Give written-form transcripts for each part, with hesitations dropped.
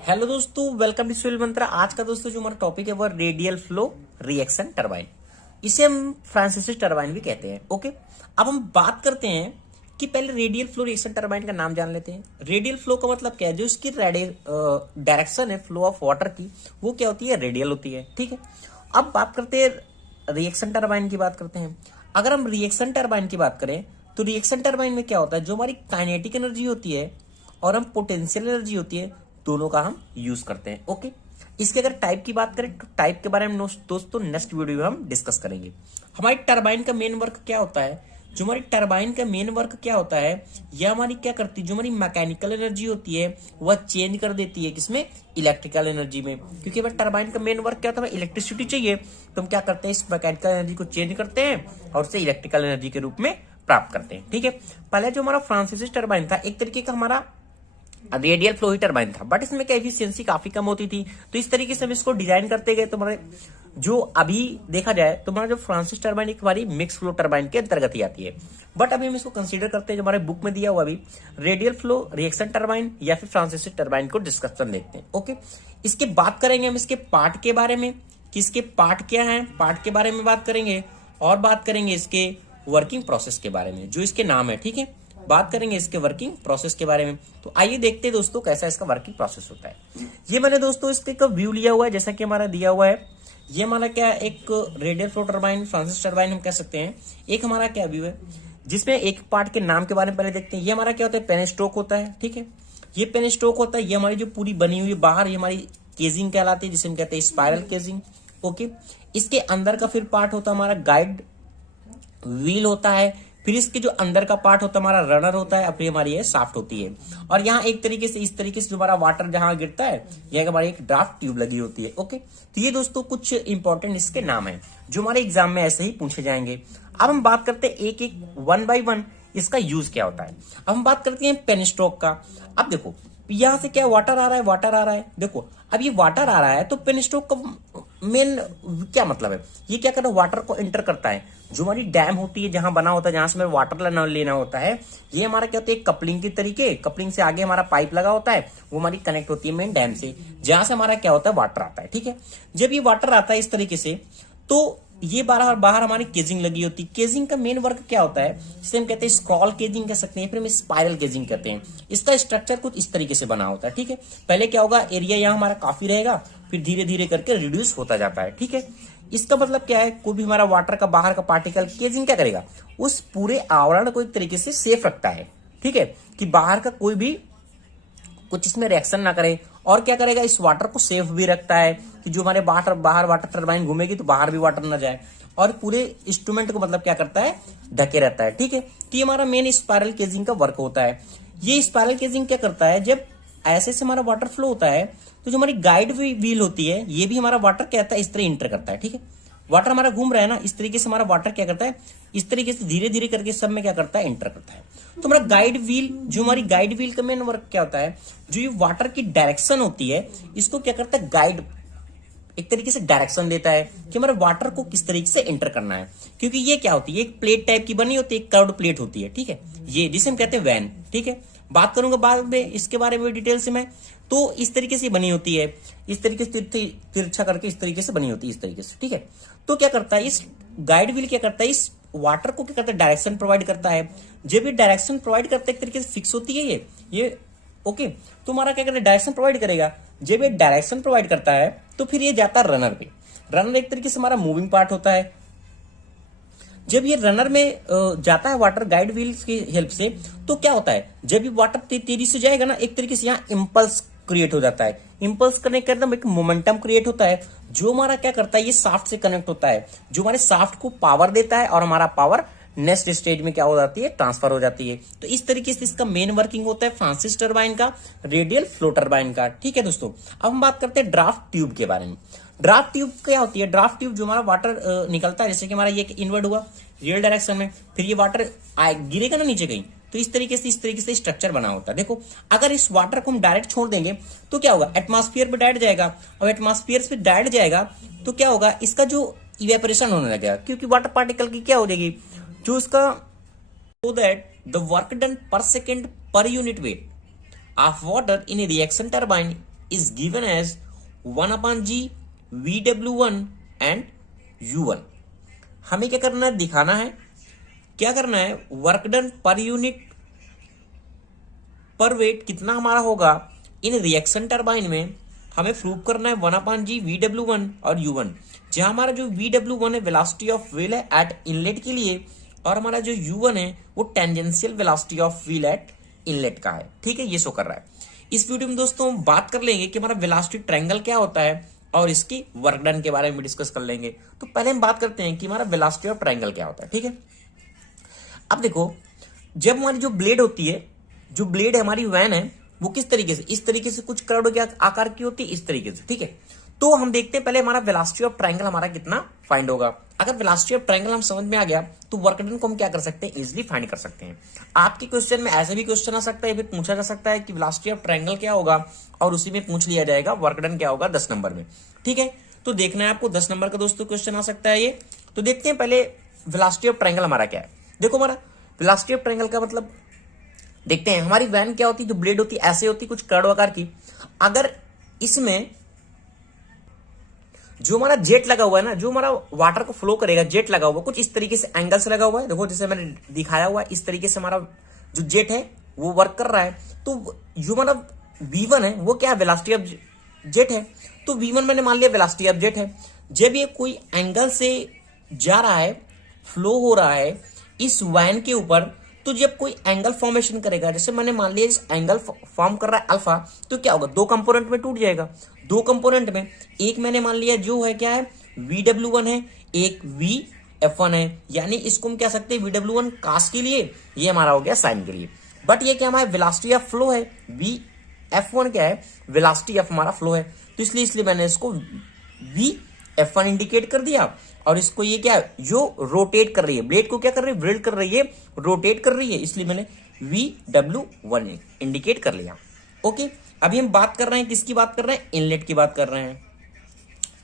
Hello दोस्तों, welcome to civil मंत्रा। आज का दोस्तों जो हमारा टॉपिक है वो रेडियल फ्लो रिएक्शन टरबाइन। इसे हम फ्रांसीसी टरबाइन भी कहते हैं। ओके, अब हम बात करते हैं कि पहले रेडियल फ्लो रिएक्शन टरबाइन का नाम जान लेते हैं। रेडियल फ्लो का मतलब क्या है? जो इसकी डायरेक्शन है फ्लो ऑफ वाटर की, वो क्या होती है? रेडियल होती है। ठीक है, अब बात करते हैं रिएक्शन टरबाइन की। बात करते हैं, अगर हम रिएक्शन टरबाइन की बात करें तो रिएक्शन टरबाइन में क्या होता है? जो हमारी काइनेटिक एनर्जी होती है और हम पोटेंशियल एनर्जी होती है, दोनों का हम यूज करते हैं। ओके, इसके अगर टाइप की बात करें तो टाइप के बारे में दोस्तों नेक्स्ट वीडियो में हम डिस्कस करेंगे। हमारी टरबाइन का मेन वर्क क्या होता है? जो हमारी टरबाइन का मेन वर्क क्या होता है, यह हमारी क्या करती है? जो हमारी मैकेनिकल एनर्जी होती है वह चेंज कर देती है किसमें? इलेक्ट्रिकल एनर्जी में। क्योंकि हमारे टरबाइन का मेन वर्क क्या होता है? इलेक्ट्रिसिटी चाहिए, तो हम क्या करते हैं? इस मैकेनिकल एनर्जी को चेंज करते हैं और उसे इलेक्ट्रिकल एनर्जी के रूप में प्राप्त करते हैं। ठीक है, पहले जो हमारा फ्रांसीसी टरबाइन था एक तरीके का हमारा रेडियल फ्लो ही टरबाइन था, बट इसमें क्या एफिशिएंसी काफी कम होती थी। तो इस तरीके से हम इसको डिजाइन करते गए। तो हमारे जो अभी देखा जाए तो हमारा जो फ्रांसिस टरबाइन एक हमारी मिक्स फ्लो टरबाइन के अंतर्गत ही आती है, बट अभी हम इसको कंसीडर करते हैं जो हमारे बुक में दिया हुआ अभी रेडियल फ्लो रिएक्शन टरबाइन या फिर फ्रांसिस टरबाइन को डिस्कशन देखते हैं। ओके, इसके बात करेंगे हम इसके पार्ट के बारे में कि इसके पार्ट क्या है, पार्ट के बारे में बात करेंगे और बात करेंगे इसके वर्किंग प्रोसेस के बारे में जो इसके नाम है। ठीक है, बात करेंगे इसके वर्किंग प्रोसेस के बारे में। तो आइए देखते हैं दोस्तों कैसा इसका वर्किंग प्रोसेस होता है। ये मैंने दोस्तों इसके एक व्यू लिया हुआ है, जैसा कि हमारा दिया हुआ है। ये हमारा क्या एक radial flow turbine Francis turbine हम कह सकते हैं। एक हमारा क्या व्यू है जिसमें एक पार्ट के नाम के बारे में पहले देखते हैं। ये हमारा क्या होता है? पेन स्ट्रोक होता है। ठीक है, ये पेन स्ट्रोक होता है। ये हमारी जो पूरी बनी हुई बाहर ये हमारी केजिंग कहलाती है, जिसे हम कहते हैं स्पाइरल केजिंग। ओके, इसके अंदर का फिर पार्ट होता है हमारा गाइड व्हील होता है। फिर इसके जो अंदर का पार्ट होता है हमारा रनर होता है, अपनी हमारी ये शाफ्ट होती है। और यहाँ एक तरीके से इस तरीके से जो हमारा वाटर जहां गिरता है, यह हमारी एक ड्राफ्ट ट्यूब लगी होती है। ओके, तो ये दोस्तों कुछ इंपॉर्टेंट इसके नाम है जो हमारे एग्जाम में ऐसे ही पूछे जाएंगे। अब हम बात करते हैं एक एक वन बाई वन इसका यूज क्या होता है। अब हम बात करते हैं पेन स्ट्रोक का। अब देखो यहां से क्या वाटर आ रहा है, वाटर आ रहा है। देखो अब ये वाटर आ रहा है तो पेन स्ट्रोक का मेन क्या मतलब है? ये क्या कर रहा है? वाटर को एंटर करता है। जो हमारी डैम होती है जहां बना होता है, जहां से हमें वाटर लेना होता है, ये हमारा क्या होता है? कपलिंग के तरीके, कपलिंग से आगे हमारा पाइप लगा होता है, वो हमारी कनेक्ट होती है मेन डैम से, जहां से हमारा क्या होता है? वाटर आता है। ठीक है, जब ये वाटर आता है इस तरीके से तो ये बाहर बाहर हमारी केजिंग लगी होती है। केजिंग का मेन वर्क क्या होता है? जिसे हम कहते हैं स्क्रॉल केजिंग कह सकते हैं, फिर हम स्पाइरल केजिंग कहते हैं। इसका स्ट्रक्चर कुछ इस तरीके से बना होता है। ठीक है, पहले क्या होगा? एरिया यहाँ हमारा काफी रहेगा, फिर धीरे धीरे करके रिड्यूस होता जाता है। ठीक है, इसका मतलब क्या है? कोई भी हमारा वाटर का बाहर का पार्टिकल केजिंग क्या करेगा? उस पूरे आवरण को एक तरीके से सेफ रखता है। ठीक है, कि बाहर का कोई भी कुछ इसमें रिएक्शन ना करे। और क्या करेगा? इस वाटर को सेफ भी रखता है कि जो हमारे बाहर वाटर टरबाइन घूमेगी तो बाहर भी वाटर ना जाए, और पूरे इंस्ट्रूमेंट को मतलब क्या करता है? ढके रहता है। ठीक है, तो ये हमारा मेन स्पाइरल केजिंग का वर्क होता है। ये स्पाइरल केजिंग क्या करता है? जब ऐसे से हमारा वाटर फ्लो होता है तो जो हमारी गाइड व्हील होती है, ये भी हमारा वाटर क्या होता है? इस तरह इंटर करता है। ठीक है, वाटर हमारा घूम रहा है ना, इस तरीके से हमारा वाटर क्या करता है? इस तरीके से धीरे धीरे करके सब में क्या करता है? एंटर करता है। तो हमारा गाइड व्हील, जो हमारी गाइड व्हील का मेन वर्क क्या होता है? जो ये वाटर की डायरेक्शन होती है, इसको क्या करता है? गाइड एक तरीके से डायरेक्शन देता है कि हमारे वाटर को किस तरीके से एंटर करना है। क्योंकि ये क्या होती है? एक प्लेट टाइप की बनी होती है, एक कर्व्ड प्लेट होती है। ठीक है, ये जिसे हम कहते हैं वैन। ठीक है, बात करूंगा बाद में इसके बारे में डिटेल से मैं। तो इस तरीके से बनी होती है, इस तरीके से तिरछा करके इस तरीके से बनी होती है, इस तरीके से। ठीक है, तो क्या करता है? इस गाइड व्हील क्या करता है? इस वाटर को क्या करता है? डायरेक्शन प्रोवाइड करता है। जब ये डायरेक्शन प्रोवाइड करता है, एक तरीके से फिक्स होती है ये ओके, तो हमारा क्या करता है? डायरेक्शन प्रोवाइड करेगा। जब ये डायरेक्शन प्रोवाइड करता है तो फिर ये जाता है रनर पे। रनर एक तरीके से हमारा मूविंग पार्ट होता है। जब ये रनर में जाता है वाटर गाइड व्हील्स की हेल्प से, तो क्या होता है? जब ये वाटर तेजी से जाएगा ना, एक तरीके से यहाँ इंपल्स क्रिएट हो जाता है। इंपल्स करने के एकदम एक मोमेंटम क्रिएट होता है, जो हमारा क्या करता है? ये शाफ्ट से कनेक्ट होता है, जो हमारे शाफ्ट को पावर देता है, और हमारा पावर नेक्स्ट स्टेज में क्या हो जाती है? ट्रांसफर हो जाती है। तो इस तरीके से इसका मेन वर्किंग होता है फ्रांसिस टरबाइन का, रेडियल फ्लो टरबाइन का। ठीक है दोस्तों, अब हम बात करते हैं ड्राफ्ट ट्यूब के बारे में। ड्राफ्ट ट्यूब क्या होती है? ड्राफ्ट ट्यूब जो हमारा वाटर निकलता है, जैसे कि हमारा ये इनवर्ड हुआ रियल डायरेक्शन में, फिर ये वाटर गिरेगा ना नीचे कहीं, तो इस तरीके से स्ट्रक्चर बना होता है। देखो अगर इस वाटर को हम डायरेक्ट छोड़ देंगे तो क्या होगा? एटमॉस्फेयर पे डायरेक्ट जाएगा। अब एटमॉस्फेयर पे डायरेक्ट जाएगा तो क्या होगा? इसका जो इवेपोरेशन होने लगेगा, क्योंकि वाटर पार्टिकल की क्या हो जाएगी? जो इसका so that the work done per second per unit weight of water in a reaction turbine is given as 1/g VW1 and U1। हमें क्या करना है, दिखाना है, क्या करना है, वर्क डन पर यूनिट पर वेट कितना हमारा होगा इन रिएक्शन टरबाइन में। हमें प्रूव करना है 1/g VW1 और U1, जहां हमारा जो VW1 है वेलोसिटी ऑफ व्हील है एट इनलेट के लिए, और हमारा जो U1 है वो tangential velocity of wheel eight inlet का है। ठीक है, ये शो कर रहा है। इस वीडियो में दोस्तों हम बात कर लेंगे कि हमारा वेलोसिटी ट्रायंगल क्या होता है और इसकी वर्क डन के बारे में डिस्कस कर लेंगे। तो पहले हम बात करते हैं कि हमारा वेलोसिटी ऑफ ट्रायंगल क्या होता है। ठीक है, अब देखो, जब हमारी जो ब्लेड होती है, जो ब्लेड है हमारी वैन है, वो किस तरीके से, इस तरीके से कुछ करोड़ के आकार की होती है, इस तरीके से। ठीक है, तो हम देखते हैं पहले हमारा वेलोसिटी ऑफ ट्रायंगल हमारा कितना फाइंड होगा। अगर वेलोसिटी ऑफ ट्रायंगल हम समझ में आ गया तो वर्क डन को हम क्या कर सकते हैं, इजीली फाइंड कर सकते हैं। आपके क्वेश्चन में ऐसे भी क्वेश्चन आ सकता है, फिर पूछा जा सकता है कि वेलोसिटी ऑफ ट्रायंगल क्या होगा, और उसी में पूछ लिया जाएगा वर्क डन क्या होगा 10 नंबर में। ठीक है, तो देखना है आपको 10 नंबर का दोस्तों क्वेश्चन आ सकता है ये। तो देखते हैं पहले वेलोसिटी ऑफ ट्रायंगल हमारा क्या है। देखो, हमारा वेलोसिटी ऑफ ट्रायंगल का मतलब देखते हैं, हमारी वैन क्या होती है, जो ब्लेड होती है ऐसे होती है कुछ करोड़ आकार की। अगर इसमें जो हमारा जेट लगा हुआ है ना, जो हमारा वाटर को फ्लो करेगा, जेट लगा हुआ कुछ इस तरीके से एंगल से लगा हुआ है। देखो जैसे मैंने दिखाया हुआ है, इस तरीके से हमारा जो जेट है वो वर्क कर रहा है। तो जो हमारा V1 है वो क्या है, वेलोसिटी ऑफ जेट है। तो V1 मैंने मान लिया वेलोसिटी ऑफ जेट है। जब ये कोई एंगल से जा रहा है, फ्लो हो रहा है इस वैन के ऊपर, तो जब कोई एंगल फॉर्मेशन करेगा, जैसे मैंने मान लिया इस एंगल फॉर्म कर रहा है अल्फा, तो क्या होगा, दो कंपोनेंट में टूट जाएगा। दो कंपोनेंट में एक मैंने मान लिया जो है क्या है, VW1 है, एक VF1 है, यानी इसको हम कह सकते हैं VW1 कास के लिए, ये हमारा हो गया साइन के लिए। बट ये क्या हमारा वेलोसिटी ऑफ फ्लो है, VF1 क्या है, वेलोसिटी ऑफ हमारा फ्लो है। तो इसलिए मैंने इसको VF1 इंडिकेट कर दिया, और इसको ये क्या है, जो रोटेट कर रही है, ब्लेड को क्या कर रही है, ब्लेड कर रही है, रोटेट कर रही है, इसलिए मैंने VW1 इंडिकेट कर लिया। ओके, अभी हम बात कर रहे हैं, किसकी बात कर रहे हैं, इनलेट की बात कर रहे हैं।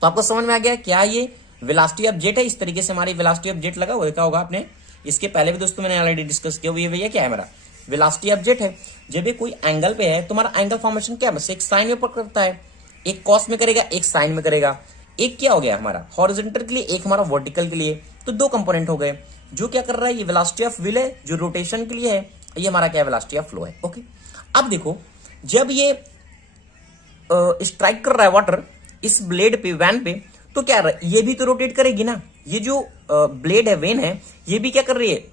तो आपको समझ में आ गया क्या ये वेलोसिटी ऑफ जेट है। इस तरीके से हमारी वेलोसिटी ऑफ जेट लगा हुआ देखा होगा आपने, इसके पहले भी दोस्तों मैंने ऑलरेडी डिस्कस किया। ये भैया क्या है, मेरा वेलोसिटी ऑफ जेट है। जब ये कोई एंगल पे है तो हमारा एंगल फॉर्मेशन क्या है, एक साइन में करता है, एक कॉस में करेगा, एक साइन में करेगा। एक क्या हो गया हमारा हॉरिजॉन्टल के लिए, एक हमारा वर्टिकल के लिए, तो दो कंपोनेंट हो गए। जो क्या कर रहा है, ये वेलोसिटी ऑफ व्हील है, जो रोटेशन के लिए है, ये हमारा क्या है, वेलोसिटी ऑफ फ्लो है। ओके, अब देखो, जब ये स्ट्राइक कर रहा है वाटर इस ब्लेड पे, वैन पे, तो क्या रहा है, ये भी तो रोटेट करेगी ना। ये जो ब्लेड है, वेन है, ये भी क्या कर रही है,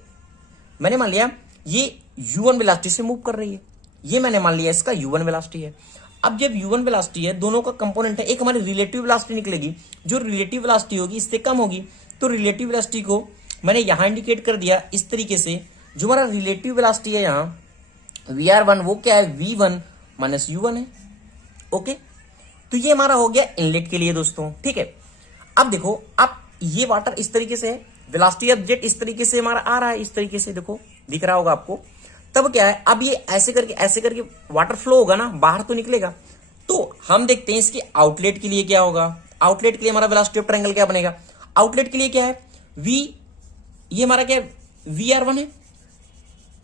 मैंने मान लिया ये U1 वेलोसिटी से मूव कर रही है, ये मैंने मान लिया इसका U1 वेलोसिटी है। अब जब U1 वेलोसिटी है, दोनों का कंपोनेंट है, एक हमारी रिलेटिव वेलोसिटी निकलेगी, जो रिलेटिव वेलोसिटी होगी इससे कम होगी। तो रिलेटिव वेलोसिटी को मैंने यहां इंडिकेट कर दिया इस तरीके से। जो हमारा रिलेटिव वेलोसिटी है यहाँ VR1, वो क्या है, V1 माइनस U1 है। ओके, तो ये हमारा हो गया इनलेट के लिए दोस्तों। ठीक है, अब देखो, अब ये वाटर इस तरीके से है, वेलोसिटी ऑफ जेट इस तरीके से हमारा आ रहा है, इस तरीके से देखो दिख रहा होगा आपको। तब क्या है, अब ये ऐसे करके वाटर फ्लो होगा ना, बाहर तो निकलेगा। तो हम देखते हैं इसके आउटलेट के लिए क्या होगा। आउटलेट के लिए हमारा वेलोसिटी ऑफ ट्रायंगल क्या बनेगा, आउटलेट के लिए क्या है, ये हमारा क्या है, VR1 है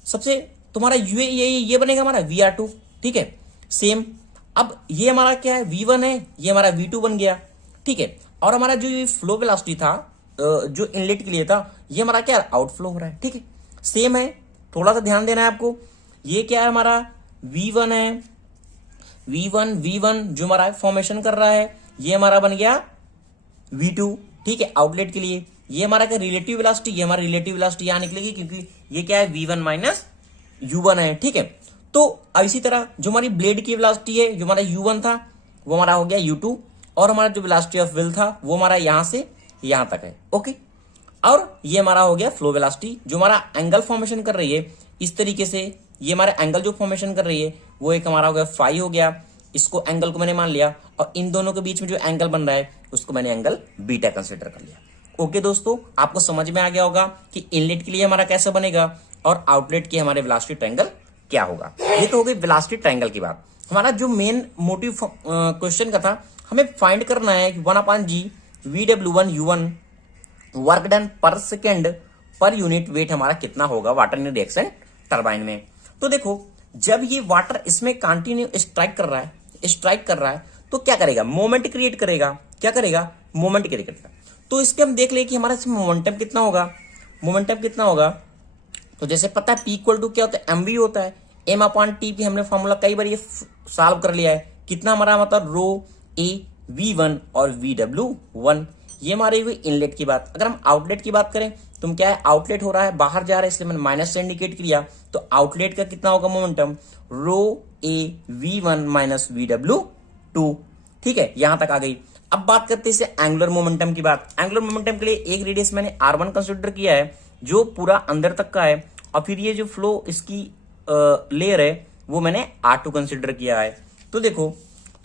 सबसे, तुम्हारा ये बनेगा हमारा VR2। ठीक है, सेम। अब ये हमारा क्या है, V1 है, ये हमारा V2 बन गया। ठीक है, और हमारा जो ये फ्लो वेलोसिटी था, जो इनलेट के लिए था, ये हमारा क्या आउटफ्लो हो रहा है। ठीक है, सेम है, थोड़ा सा ध्यान देना है आपको। ये क्या है, हमारा V1 है, V1 जो हमारा फॉर्मेशन कर रहा है, ये हमारा बन गया V2। ठीक है, आउटलेट के लिए ये हमारा क्या रिलेटिव वेलोसिटी, ये हमारी रिलेटिव वेलोसिटी यहां निकलेगी, क्योंकि ये क्या है, V1 माइनस U1 है। ठीक है, तो इसी तरह जो हमारी ब्लेड की वेलोसिटी है, जो हमारा U1 था, वो हमारा हो गया U2, और हमारा जो वेलोसिटी ऑफ व्हील था वो हमारा यहां से यहां तक है। ओके, और ये हमारा हो गया फ्लो वेलोसिटी, जो हमारा एंगल फॉर्मेशन कर रही है इस तरीके से। ये हमारा एंगल जो फॉर्मेशन कर रही है वो एक हमारा हो गया फाई हो गया, इसको एंगल को मैंने मान लिया, और इन दोनों के बीच में जो एंगल बन रहा है उसको मैंने एंगल बीटा कंसिडर कर लिया। ओके दोस्तों, आपको समझ में आ गया होगा कि इनलेट के लिए हमारा कैसे बनेगा और आउटलेट की हमारे वेलोसिटी ट्रायंगल क्या होगा। ये तो हो गई वेलोसिटी ट्रायंगल की बात। हमारा जो मेन मोटिव क्वेश्चन का था, हमें फाइंड करना है कि 1/g VW1 U1 work done पर सेकेंड पर यूनिट वेट हमारा कितना होगा वाटर इन रिएक्शन टरबाइन में। तो देखो, जब ये वाटर इसमें कंटिन्यू स्ट्राइक कर रहा है, स्ट्राइक कर रहा है तो क्या करेगा, मोमेंट क्रिएट करेगा। क्या करेगा, मोमेंट क्रिएट करेगा। तो इस पे हम देख ले कि हमारा मोमेंटम कितना होगा, मोमेंटम कितना होगा। तो जैसे पता है P इक्वल टू क्या होता है, mv होता है, m अपॉन टी भी हमने फॉर्मूला कई बार ये सॉल्व कर लिया है। कितना हमारा मतलब रो ए v1 और vw1, ये हमारी हुई इनलेट की बात। अगर हम आउटलेट की बात करें तो क्या है, आउटलेट हो रहा है, बाहर जा रहा है, इसलिए मैंने माइनस से इंडिकेट किया। तो आउटलेट का कितना होगा मोमेंटम, रो ए v1 माइनस vw2। ठीक है, यहां तक आ गई। अब बात करते हैं इसे एंगुलर मोमेंटम की बात। एंगुलर मोमेंटम के लिए एक रेडियस मैंने r1 कंसिडर किया है जो पूरा अंदर तक का है, और फिर ये जो फ्लो इसकी लेयर है वो मैंने r2 कंसिडर किया है। तो देखो,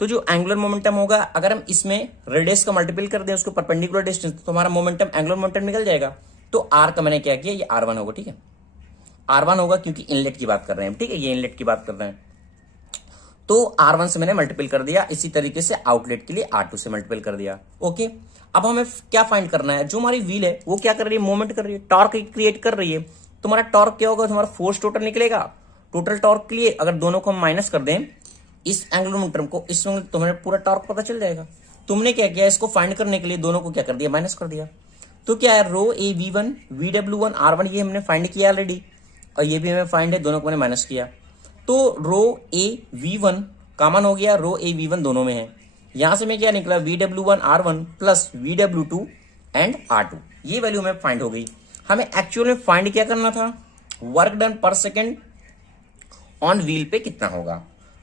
तो जो एंगुलर मोमेंटम होगा, अगर हम इसमें रेडियस का मल्टीपल कर दें उसको परपेंडिकुलर डिस्टेंस, तो हमारा मोमेंटम एंगुलर मोमेंटम निकल जाएगा। तो r का मैंने क्या किया, ये r1 होगा। ठीक है, r1 होगा क्योंकि इनलेट की बात कर रहे हैं। ठीक है, ये इनलेट की बात कर रहे हैं, तो r1 से मैंने मल्टीपल कर दिया। इसी तरीके से आउटलेट के लिए r2 से मल्टीपल कर दिया। ओके, अब हमें क्या फाइंड करना है, जो हमारी व्हील है वो क्या कर रही है, मूवमेंट कर रही है, टॉर्क क्रिएट कर रही है। तो हमारा टॉर्क क्या होगा, हमारा फोर्स टोटल निकलेगा। टोटल टॉर्क के लिए अगर दोनों को हम माइनस कर दें, इस एंगुलर मोमेंटम को इसमें, तो हमें पूरा टॉर्क पता चल जाएगा। तुमने क्या किया, इसको फाइंड करने के लिए दोनों को क्या कर दिया, माइनस कर दिया। तो क्या है, रो ए v1 vw1 r1 ये हमने फाइंड किया ऑलरेडी, और ये भी हमें फाइंड है, दोनों को मैंने माइनस किया। तो रो ए v1 कॉमन हो गया, रो ए v1 दोनों में है। यहां से मैं क्या निकला, vw1 r1 plus vw2 and r2, ये वैल्यू हमें फाइंड हो गई। हमें एक्चुअल में फाइंड क्या करना था, वर्क डन पर सेकेंड ऑन व्हील पे कितना होगा।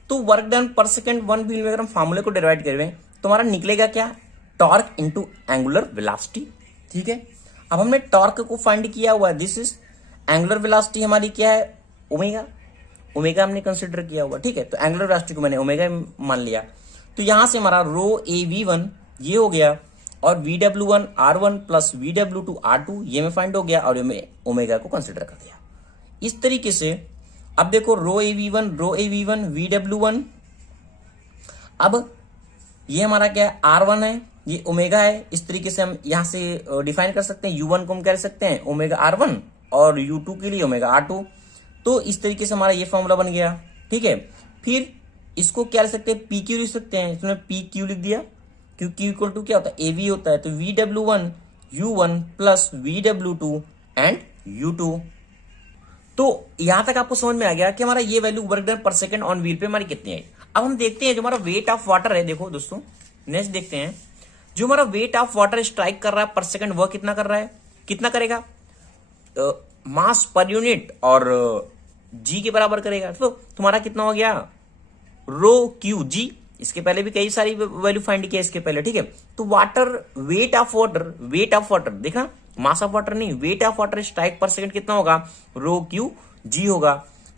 तो वर्क डन पर सेकेंड वन व्हील में अगर हम फॉर्मूले को डिवाइड करें तो हमारा निकलेगा क्या, टॉर्क इनटू एंगुलर वेलोसिटी। ठीक है, अब हमने टॉर्क को फाइंड किया हुआ है, दिस इज एंगुलर वेलोसिटी हमारी क्या है, ओमेगा। ओमेगा हमने कंसिडर किया हुआ। ठीक है, तो एंगुलर वेलोसिटी को मैंने ओमेगा मान लिया। तो यहां से हमारा रो ए v1 ये हो गया, और vw1 r1 plus vw2 r2 ये में फाइंड हो गया, और ये ओमेगा को कंसिडर कर दिया। इस तरीके से अब देखो, रो ए v1 vw1, अब ये हमारा क्या है, r1 है, ये ओमेगा है। इस तरीके से हम यहां से डिफाइन कर सकते हैं, u1 को हम कह सकते हैं ओमेगा r1 और u2 के लिए ओमेगा r2। तो इस तरीके से हमारा ये फॉर्मूला बन गया। ठीक है, फिर इसको क्या लिख सकते हैं, पी क्यू लिख सकते हैं। इसमें पी क्यू लिख दिया, क्यू क्यू इक्वल टू क्या होता है, एवी होता है। तो vw1 u1 plus vw2 and u2। तो यहां तक आपको समझ में आ गया कि हमारा ये value work done per second on wheel पे हमारी कितनी है। अब हम देखते हैं जो हमारा वेट ऑफ वाटर है। देखो दोस्तों, नेक्स्ट देखते हैं, जो हमारा वेट ऑफ वाटर स्ट्राइक कर रहा है पर सेकंड, वह कितना कर रहा है, कितना करेगा, मास पर यूनिट और जी के बराबर करेगा। तो तुम्हारा कितना हो गया, रो क्यू जी। इसके पहले भी कई सारी वैल्यू फाइंड किया इसके पहले। ठीक है, तो वाटर, वेट ऑफ वाटर देखा, मास ऑफ वाटर नहीं, वेट ऑफ वाटर स्ट्राइक पर सेकंड कितना होगा, रो क्यू जी होगा।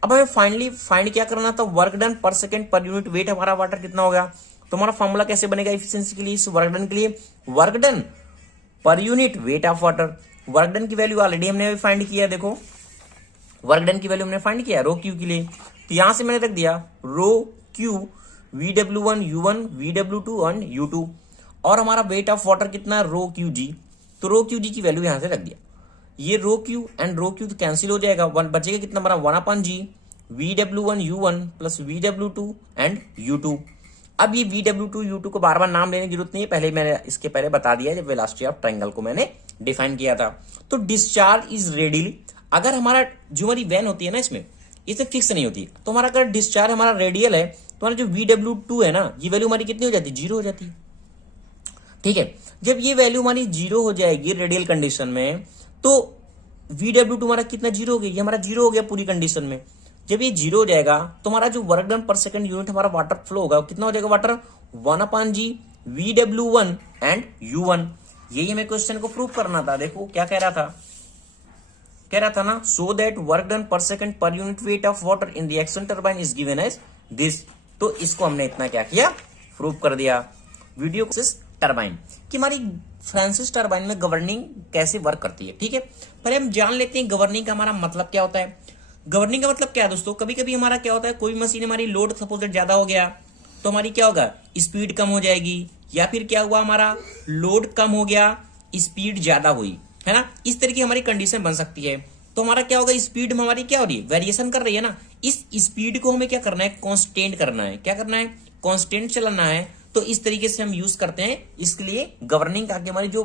अब हमें फाइनली फाइंड क्या करना था, work done per second per unit wait हमारा वाटर कितना होगा। तो हमारा फॉर्मूला कैसे बनेगा एफिशिएंसी के लिए, इस वर्क डन के लिए, वर्क डन पर unit weight of water. Work done की वैल्यू ऑलरेडी हमने फाइंड किया, देखो वर्क डन की वैल्यू हमने फाइंड किया रो क्यू के लिए। तो यहां से मैंने रख दिया रो Q vw1 u1 vw2 and u2, और हमारा वेट ऑफ वाटर कितना, रो क्यू जी। तो रो क्यू जी की वैल्यू यहां से रख दिया। ये रो क्यू एंड रो क्यू तो कैंसिल हो जाएगा, वन बचेगा कितना हमारा, 1/g vw1 u1 plus vw2 and u2। अब ये vw2 u2 को बार बार नाम लेने की जरूरत नहीं है, पहले मैंने इसके पहले बता दिया जब वेलोसिटी ऑफ ट्रायंगल को मैंने डिफाइन किया था। तो डिस्चार्ज इज रेडियली, अगर हमारा जो हमारी वैन होती है ना, इसमें इसे फिक्स नहीं होती, तो हमारा अगर डिस्चार्ज हमारा रेडियल है, तो हमारा जो vw2 है ना, ये वैल्यू हमारी कितनी हो जाती है, 0 हो जाती है। ठीक है, जब ये वैल्यू हमारी 0 हो जाएगी रेडियल कंडीशन में, तो vw2 हमारा कितना 0 हो गया, ये हमारा 0 हो गया पूरी कंडीशन में। जब ये 0 हो जाएगा तो हमारा जो work done per second unit हमारा वाटर फ्लो होगा, कितना हो जाएगा water, 1/g vw1 and u1। यही हमें क्वेश्चन को प्रूव करना था। देखो क्या कह रहा था ना, so that work done per second per unit weight of water in reaction turbine is given as this. तो इसको हमने इतना क्या किया, प्रूव कर दिया। वीडियो टरबाइन कि हमारी फ्रांसिस टरबाइन में गवर्निंग कैसे वर्क करती है। ठीक है, पहले हम जान लेते हैं गवर्निंग का हमारा मतलब क्या होता है। गवर्निंग का मतलब क्या है दोस्तों, कभी कभी हमारा क्या होता है, कोई मशीन हमारी लोड सपोज ज्यादा हो गया तो हमारी क्या होगा, स्पीड कम हो जाएगी, या फिर क्या हुआ हमारा लोड कम हो गया स्पीड ज्यादा हुई, है ना। इस तरह की हमारी कंडीशन बन सकती है। तो हमारा क्या होगा, स्पीड में हमारी क्या हो रही है, वेरिएशन कर रही है ना, इस स्पीड को हमें क्या करना है, कांस्टेंट करना है। क्या करना है, कांस्टेंट चलाना है। तो इस तरीके से हम यूज करते हैं, इसके लिए गवर्निंग आगे हमारी जो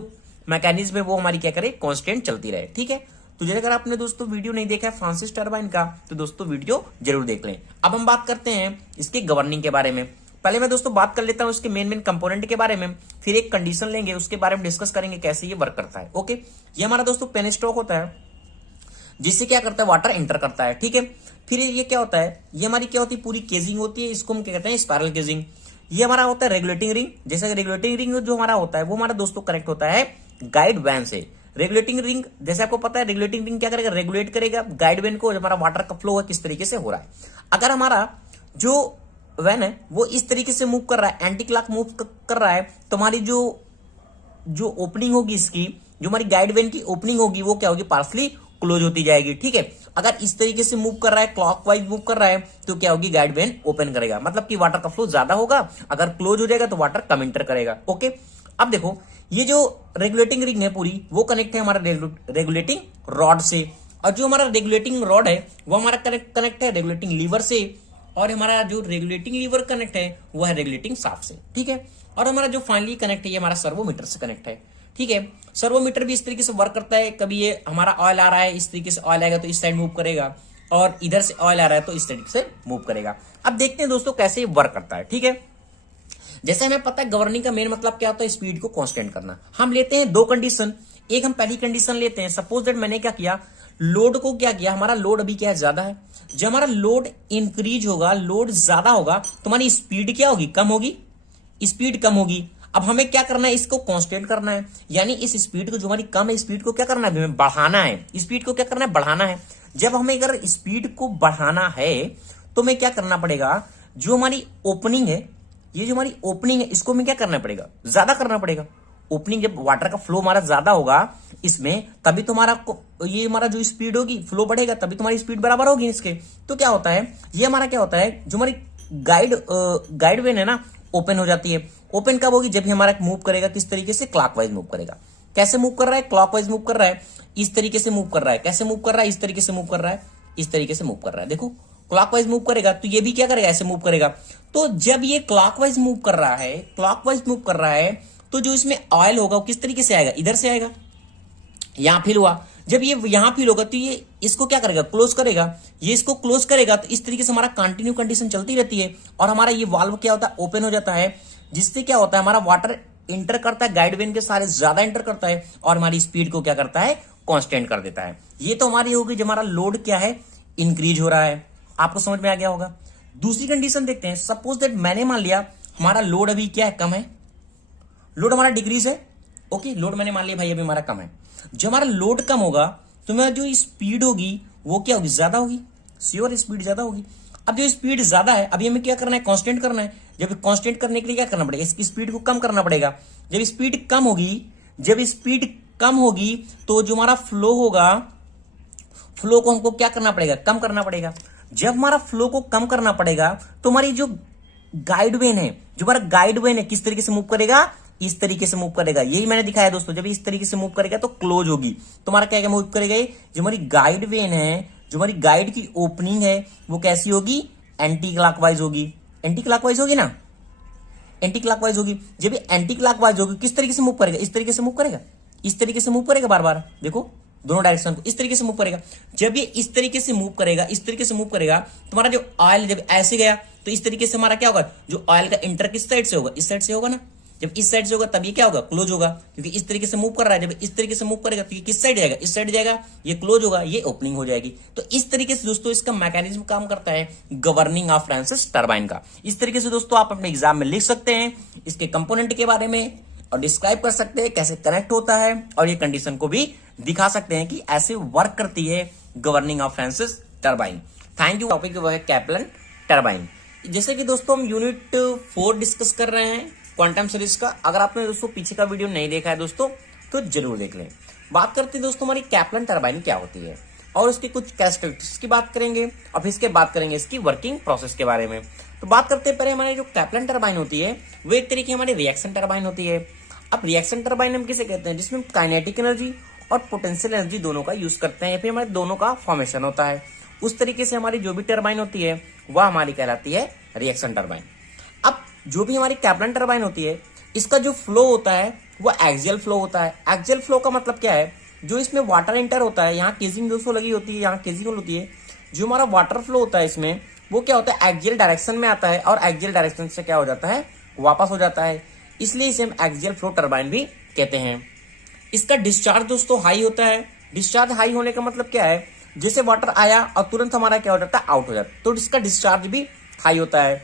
मैकेनिज्म है वो हमारी क्या करे, कांस्टेंट चलती रहे। ठीक है, तो जैसे अगर आपने दोस्तों वीडियो नहीं देखा है फ्रांसिस टरबाइन का, तो दोस्तों वीडियो जरूर देख लें। अब हम बात करते हैं इसके गवर्निंग के बारे में। पहले मैं दोस्तों बात कर लेता हूं इसके मेन कंपोनेंट के बारे में, फिर एक कंडीशन लेंगे, उसके बारे में डिस्कस करेंगे कैसे ये वर्क करता है। ओके, ये हमारा दोस्तों पेनस्टॉक होता है, जिससे क्या करता है, वाटर एंटर करता है। ठीक है, फिर ये क्या होता है, ये हमारी क्या होती है, पूरी केजिंग होती है, इसको हम क्या कहते हैं, स्पाइरल केजिंग। ये हमारा होता है रेगुलेटिंग रिंग। जैसे रेगुलेटिंग रिंग जो हमारा होता है वो हमारा दोस्तों कनेक्ट होता है गाइड वैन से। रेगुलेटिंग रिंग जैसे आपको पता है, रेगुलेटिंग रिंग क्या करेगा, रेगुलेट करेगा गाइड वैन को, हमारा वाटर का फ्लो है किस तरीके से हो रहा है। अगर हमारा जो वैन है वो इस तरीके से मूव कर रहा है, एंटी क्लॉक मूव कर रहा है, तो हमारी जो ओपनिंग होगी इसकी, जो हमारी गाइड वेन की ओपनिंग होगी वो क्या होगी, पार्सली क्लोज होती जाएगी। ठीक है, अगर इस तरीके से मूव कर रहा है, क्लॉकवाइज मूव कर रहा है, तो क्या होगी, गाइड वेन ओपन करेगा, मतलब कि वाटर का फ्लो ज्यादा होगा। अगर क्लोज हो जाएगा तो वाटर कम इंटर करेगा। ओके, अब देखो ये जो रेगुलेटिंग रिंग है पूरी, वो कनेक्ट है हमारा रेगुलेटिंग रॉड से, और जो हमारा रेगुलेटिंग रॉड है वो हमारा कनेक्ट है रेगुलेटिंग लीवर से, और हमारा जो रेगुलेटिंग लीवर कनेक्ट है वो है रेगुलेटिंग शाफ्ट से। ठीक है, और हमारा जो फाइनली कनेक्ट है ये हमारा सर्वोमीटर से कनेक्ट है। ठीक है, सर्वोमीटर भी इस तरीके से वर्क करता है, कभी ये हमारा ऑयल आ रहा है इस तरीके से ऑयल आएगा तो इस साइड मूव करेगा, और इधर से ऑयल आ रहा है तो इस तरीके से मूव करेगा। अब देखते हैं दोस्तों कैसे ये वर्क करता है। ठीक है, जैसे हमें पता है गवर्निंग का मेन मतलब क्या होता है, स्पीड को कांस्टेंट करना। हम लेते हैं दो कंडीशन, एक हम पहली कंडीशन लेते हैं, सपोज दैट मैंने क्या किया, लोड को क्या किया, हमारा लोड अभी क्या है, ज्यादा है। जब हमारा लोड इंक्रीज होगा, लोड ज्यादा होगा, तो हमारी स्पीड क्या होगी, कम होगी, स्पीड कम होगी। अब हमें क्या करना है, इसको कांस्टेंट करना है, यानी इस स्पीड को जो हमारी कम है, स्पीड को क्या करना है, हमें बढ़ाना है। स्पीड को क्या करना है, बढ़ाना है। जब हमें अगर स्पीड को बढ़ाना है तो हमें क्या करना पड़ेगा, जो हमारी ओपनिंग है, ये जो हमारी ओपनिंग है इसको हमें क्या करना पड़ेगा, ज्यादा करना पड़ेगा। ओपनिंग जब वाटर का फ्लो हमारा ज्यादा होगा इसमें, तभी तो हमारा ये हमारा जो स्पीड होगी, फ्लो बढ़ेगा, तभी तुम्हारी स्पीड बराबर होगी इसके। तो क्या होता है, ये हमारा क्या होता है, जो हमारी गाइड वेन है ना, ओपन हो जाती है। ओपन कब होगी, जब भी हमारा मूव करेगा किस तरीके से, क्लॉकवाइज मूव करेगा। कैसे मूव कर रहा है, क्लॉकवाइज मूव कर रहा है, इस तरीके से मूव कर रहा है। कैसे मूव कर रहा है, इस तरीके से मूव कर रहा है, इस तरीके से मूव कर रहा है। देखो क्लॉकवाइज मूव करेगा तो ये भी क्या करेगा, ऐसे मूव करेगा। तो जब ये क्लॉकवाइज मूव कर रहा है, क्लॉकवाइज मूव कर रहा है, तो जो इसमें ऑयल होगा वो किस तरीके से आएगा, इधर से आएगा, यहां फिल हुआ। जब ये यहां फिल होगा तो ये इसको क्या करेगा, क्लोज करेगा। ये इसको क्लोज करेगा तो इस तरीके से हमारा कंटिन्यू कंडीशन चलती रहती है, और हमारा ये वाल्व क्या होता है, ओपन हो जाता है, जिससे क्या होता है, हमारा वाटर इंटर करता है, गाइड वेन के सारे ज्यादा इंटर करता है, और हमारी स्पीड को क्या करता है, कांस्टेंट कर देता है। ये तो हमारी होगी जब हमारा लोड क्या है, इंक्रीज हो रहा है। आपको समझ में आ गया होगा। दूसरी कंडीशन देखते हैं, सपोज दैट मैंने मान लिया हमारा लोड अभी क्या है, कम है, लोड हमारा डिक्रीज है। ओके, लोड मैंने मान लिया भाई अभी हमारा कम है। जब हमारा लोड कम होगा तो मेरा जो स्पीड होगी वो क्या होगी, ज्यादा होगी, श्योर स्पीड ज्यादा होगी। अब जो स्पीड ज्यादा है, अभी हमें क्या करना है, कांस्टेंट करना है। जब कांस्टेंट करने के लिए क्या करना पड़ेगा, इसकी स्पीड को कम करना पड़ेगा। जब स्पीड कम होगी, जब स्पीड कम होगी तो जो हमारा फ्लो होगा, फ्लो को हमको क्या करना पड़ेगा, कम करना पड़ेगा। जब हमारा फ्लो को कम करना पड़ेगा तो हमारी जो गाइड वेन है, जो हमारा गाइड वेन है किस तरीके से मूव करेगा, इस तरीके से मूव करेगा। यही मैंने दिखाया दोस्तों, जब इस तरीके से मूव करेगा तो क्लोज होगी। तो हमारा क्या मूव करेगा, जो हमारी गाइड वेन है, जो हमारी गाइड की ओपनिंग है वो कैसी होगी, एंटी क्लॉकवाइज होगी। एंटी क्लॉकवाइज होगी ना, एंटी क्लॉकवाइज होगी। जब ये एंटी क्लॉकवाइज होगी किस तरीके से मूव करेगा, इस तरीके से मूव करेगा, इस तरीके से मूव करेगा, बार बार देखो दोनों डायरेक्शन को इस तरीके से मूव करेगा। जब ये इस तरीके से मूव करेगा, इस तरीके से मूव करेगा, तुम्हारा जो ऑयल जब ऐसे गया तो इस तरीके से हमारा क्या होगा, जो ऑयल का इंटर किस साइड से होगा, इस साइड से होगा ना। जब इस साइड से होगा तब ये क्या होगा, क्लोज होगा, क्योंकि इस तरीके से मूव कर रहा है। जब इस तरीके से मूव करेगा तो ये किस साइड जाएगा, इस साइड जाएगा, ये क्लोज होगा, ये ओपनिंग हो जाएगी। तो इस तरीके से दोस्तों इसका मैकेनिज्म काम करता है गवर्निंग ऑफ फ्रांसिस टरबाइन का। इस तरीके से दोस्तों आप अपने एग्जाम में लिख सकते हैं, इसके कंपोनेंट के बारे में और डिस्क्राइब कर सकते हैं कैसे कनेक्ट होता है, और ये कंडीशन को भी दिखा सकते हैं कि ऐसे वर्क करती है governing of Francis turbine. Thank you. Topic वो है कैप्लन टरबाइन। जैसे कि दोस्तों हम यूनिट 4 डिस्कस कर रहे हैं क्वांटम सीरीज का। अगर आपने दोस्तों पीछे का वीडियो नहीं देखा है दोस्तों तो जरूर देख लें। बात करते हैं दोस्तों हमारी कैप्लन टरबाइन क्या होती है, और उसकी कुछ कैरेक्टरिस्टिक्स की बात करेंगे, और फिर इसके बात करेंगे इसकी वर्किंग प्रोसेस के बारे में। तो बात करते हैं पहले हमारी जो कैप्लन टरबाइन होती है वो एक तरीके हमारी रिएक्शन टरबाइन होती है। अब रिएक्शन टरबाइन हम किसे कहते हैं, जिसमें काइनेटिक एनर्जी और पोटेंशियल एनर्जी दोनों का यूज करते हैं, या फिर हमारे दोनों का फॉर्मेशन होता है। उस तरीके से हमारी जो भी टरबाइन होती है वह हमारी कहलाती है रिएक्शन टरबाइन। अब जो भी हमारी कैप्लन टरबाइन होती है, इसका जो फ्लो होता है वो एक्सियल फ्लो होता है। एक्सियल फ्लो का मतलब क्या है, जो इसमें वाटर एंटर होता है, यहाँ केजिंग दोस्तों लगी होती है, यहाँ केजिंग होती है, जो हमारा वाटर फ्लो होता है इसमें वो क्या होता है, एक्सियल डायरेक्शन में आता है और एक्सियल डायरेक्शन से क्या हो जाता है, वापस हो जाता है। इसलिए इसे हम एक्सियल फ्लो टरबाइन भी कहते हैं। इसका डिस्चार्ज दोस्तों हाई होता है। डिस्चार्ज हाई होने का मतलब क्या है, जैसे वाटर आया और तुरंत हमारा क्या हो जाता है, आउट हो जाता है, तो इसका डिस्चार्ज भी हाई होता है।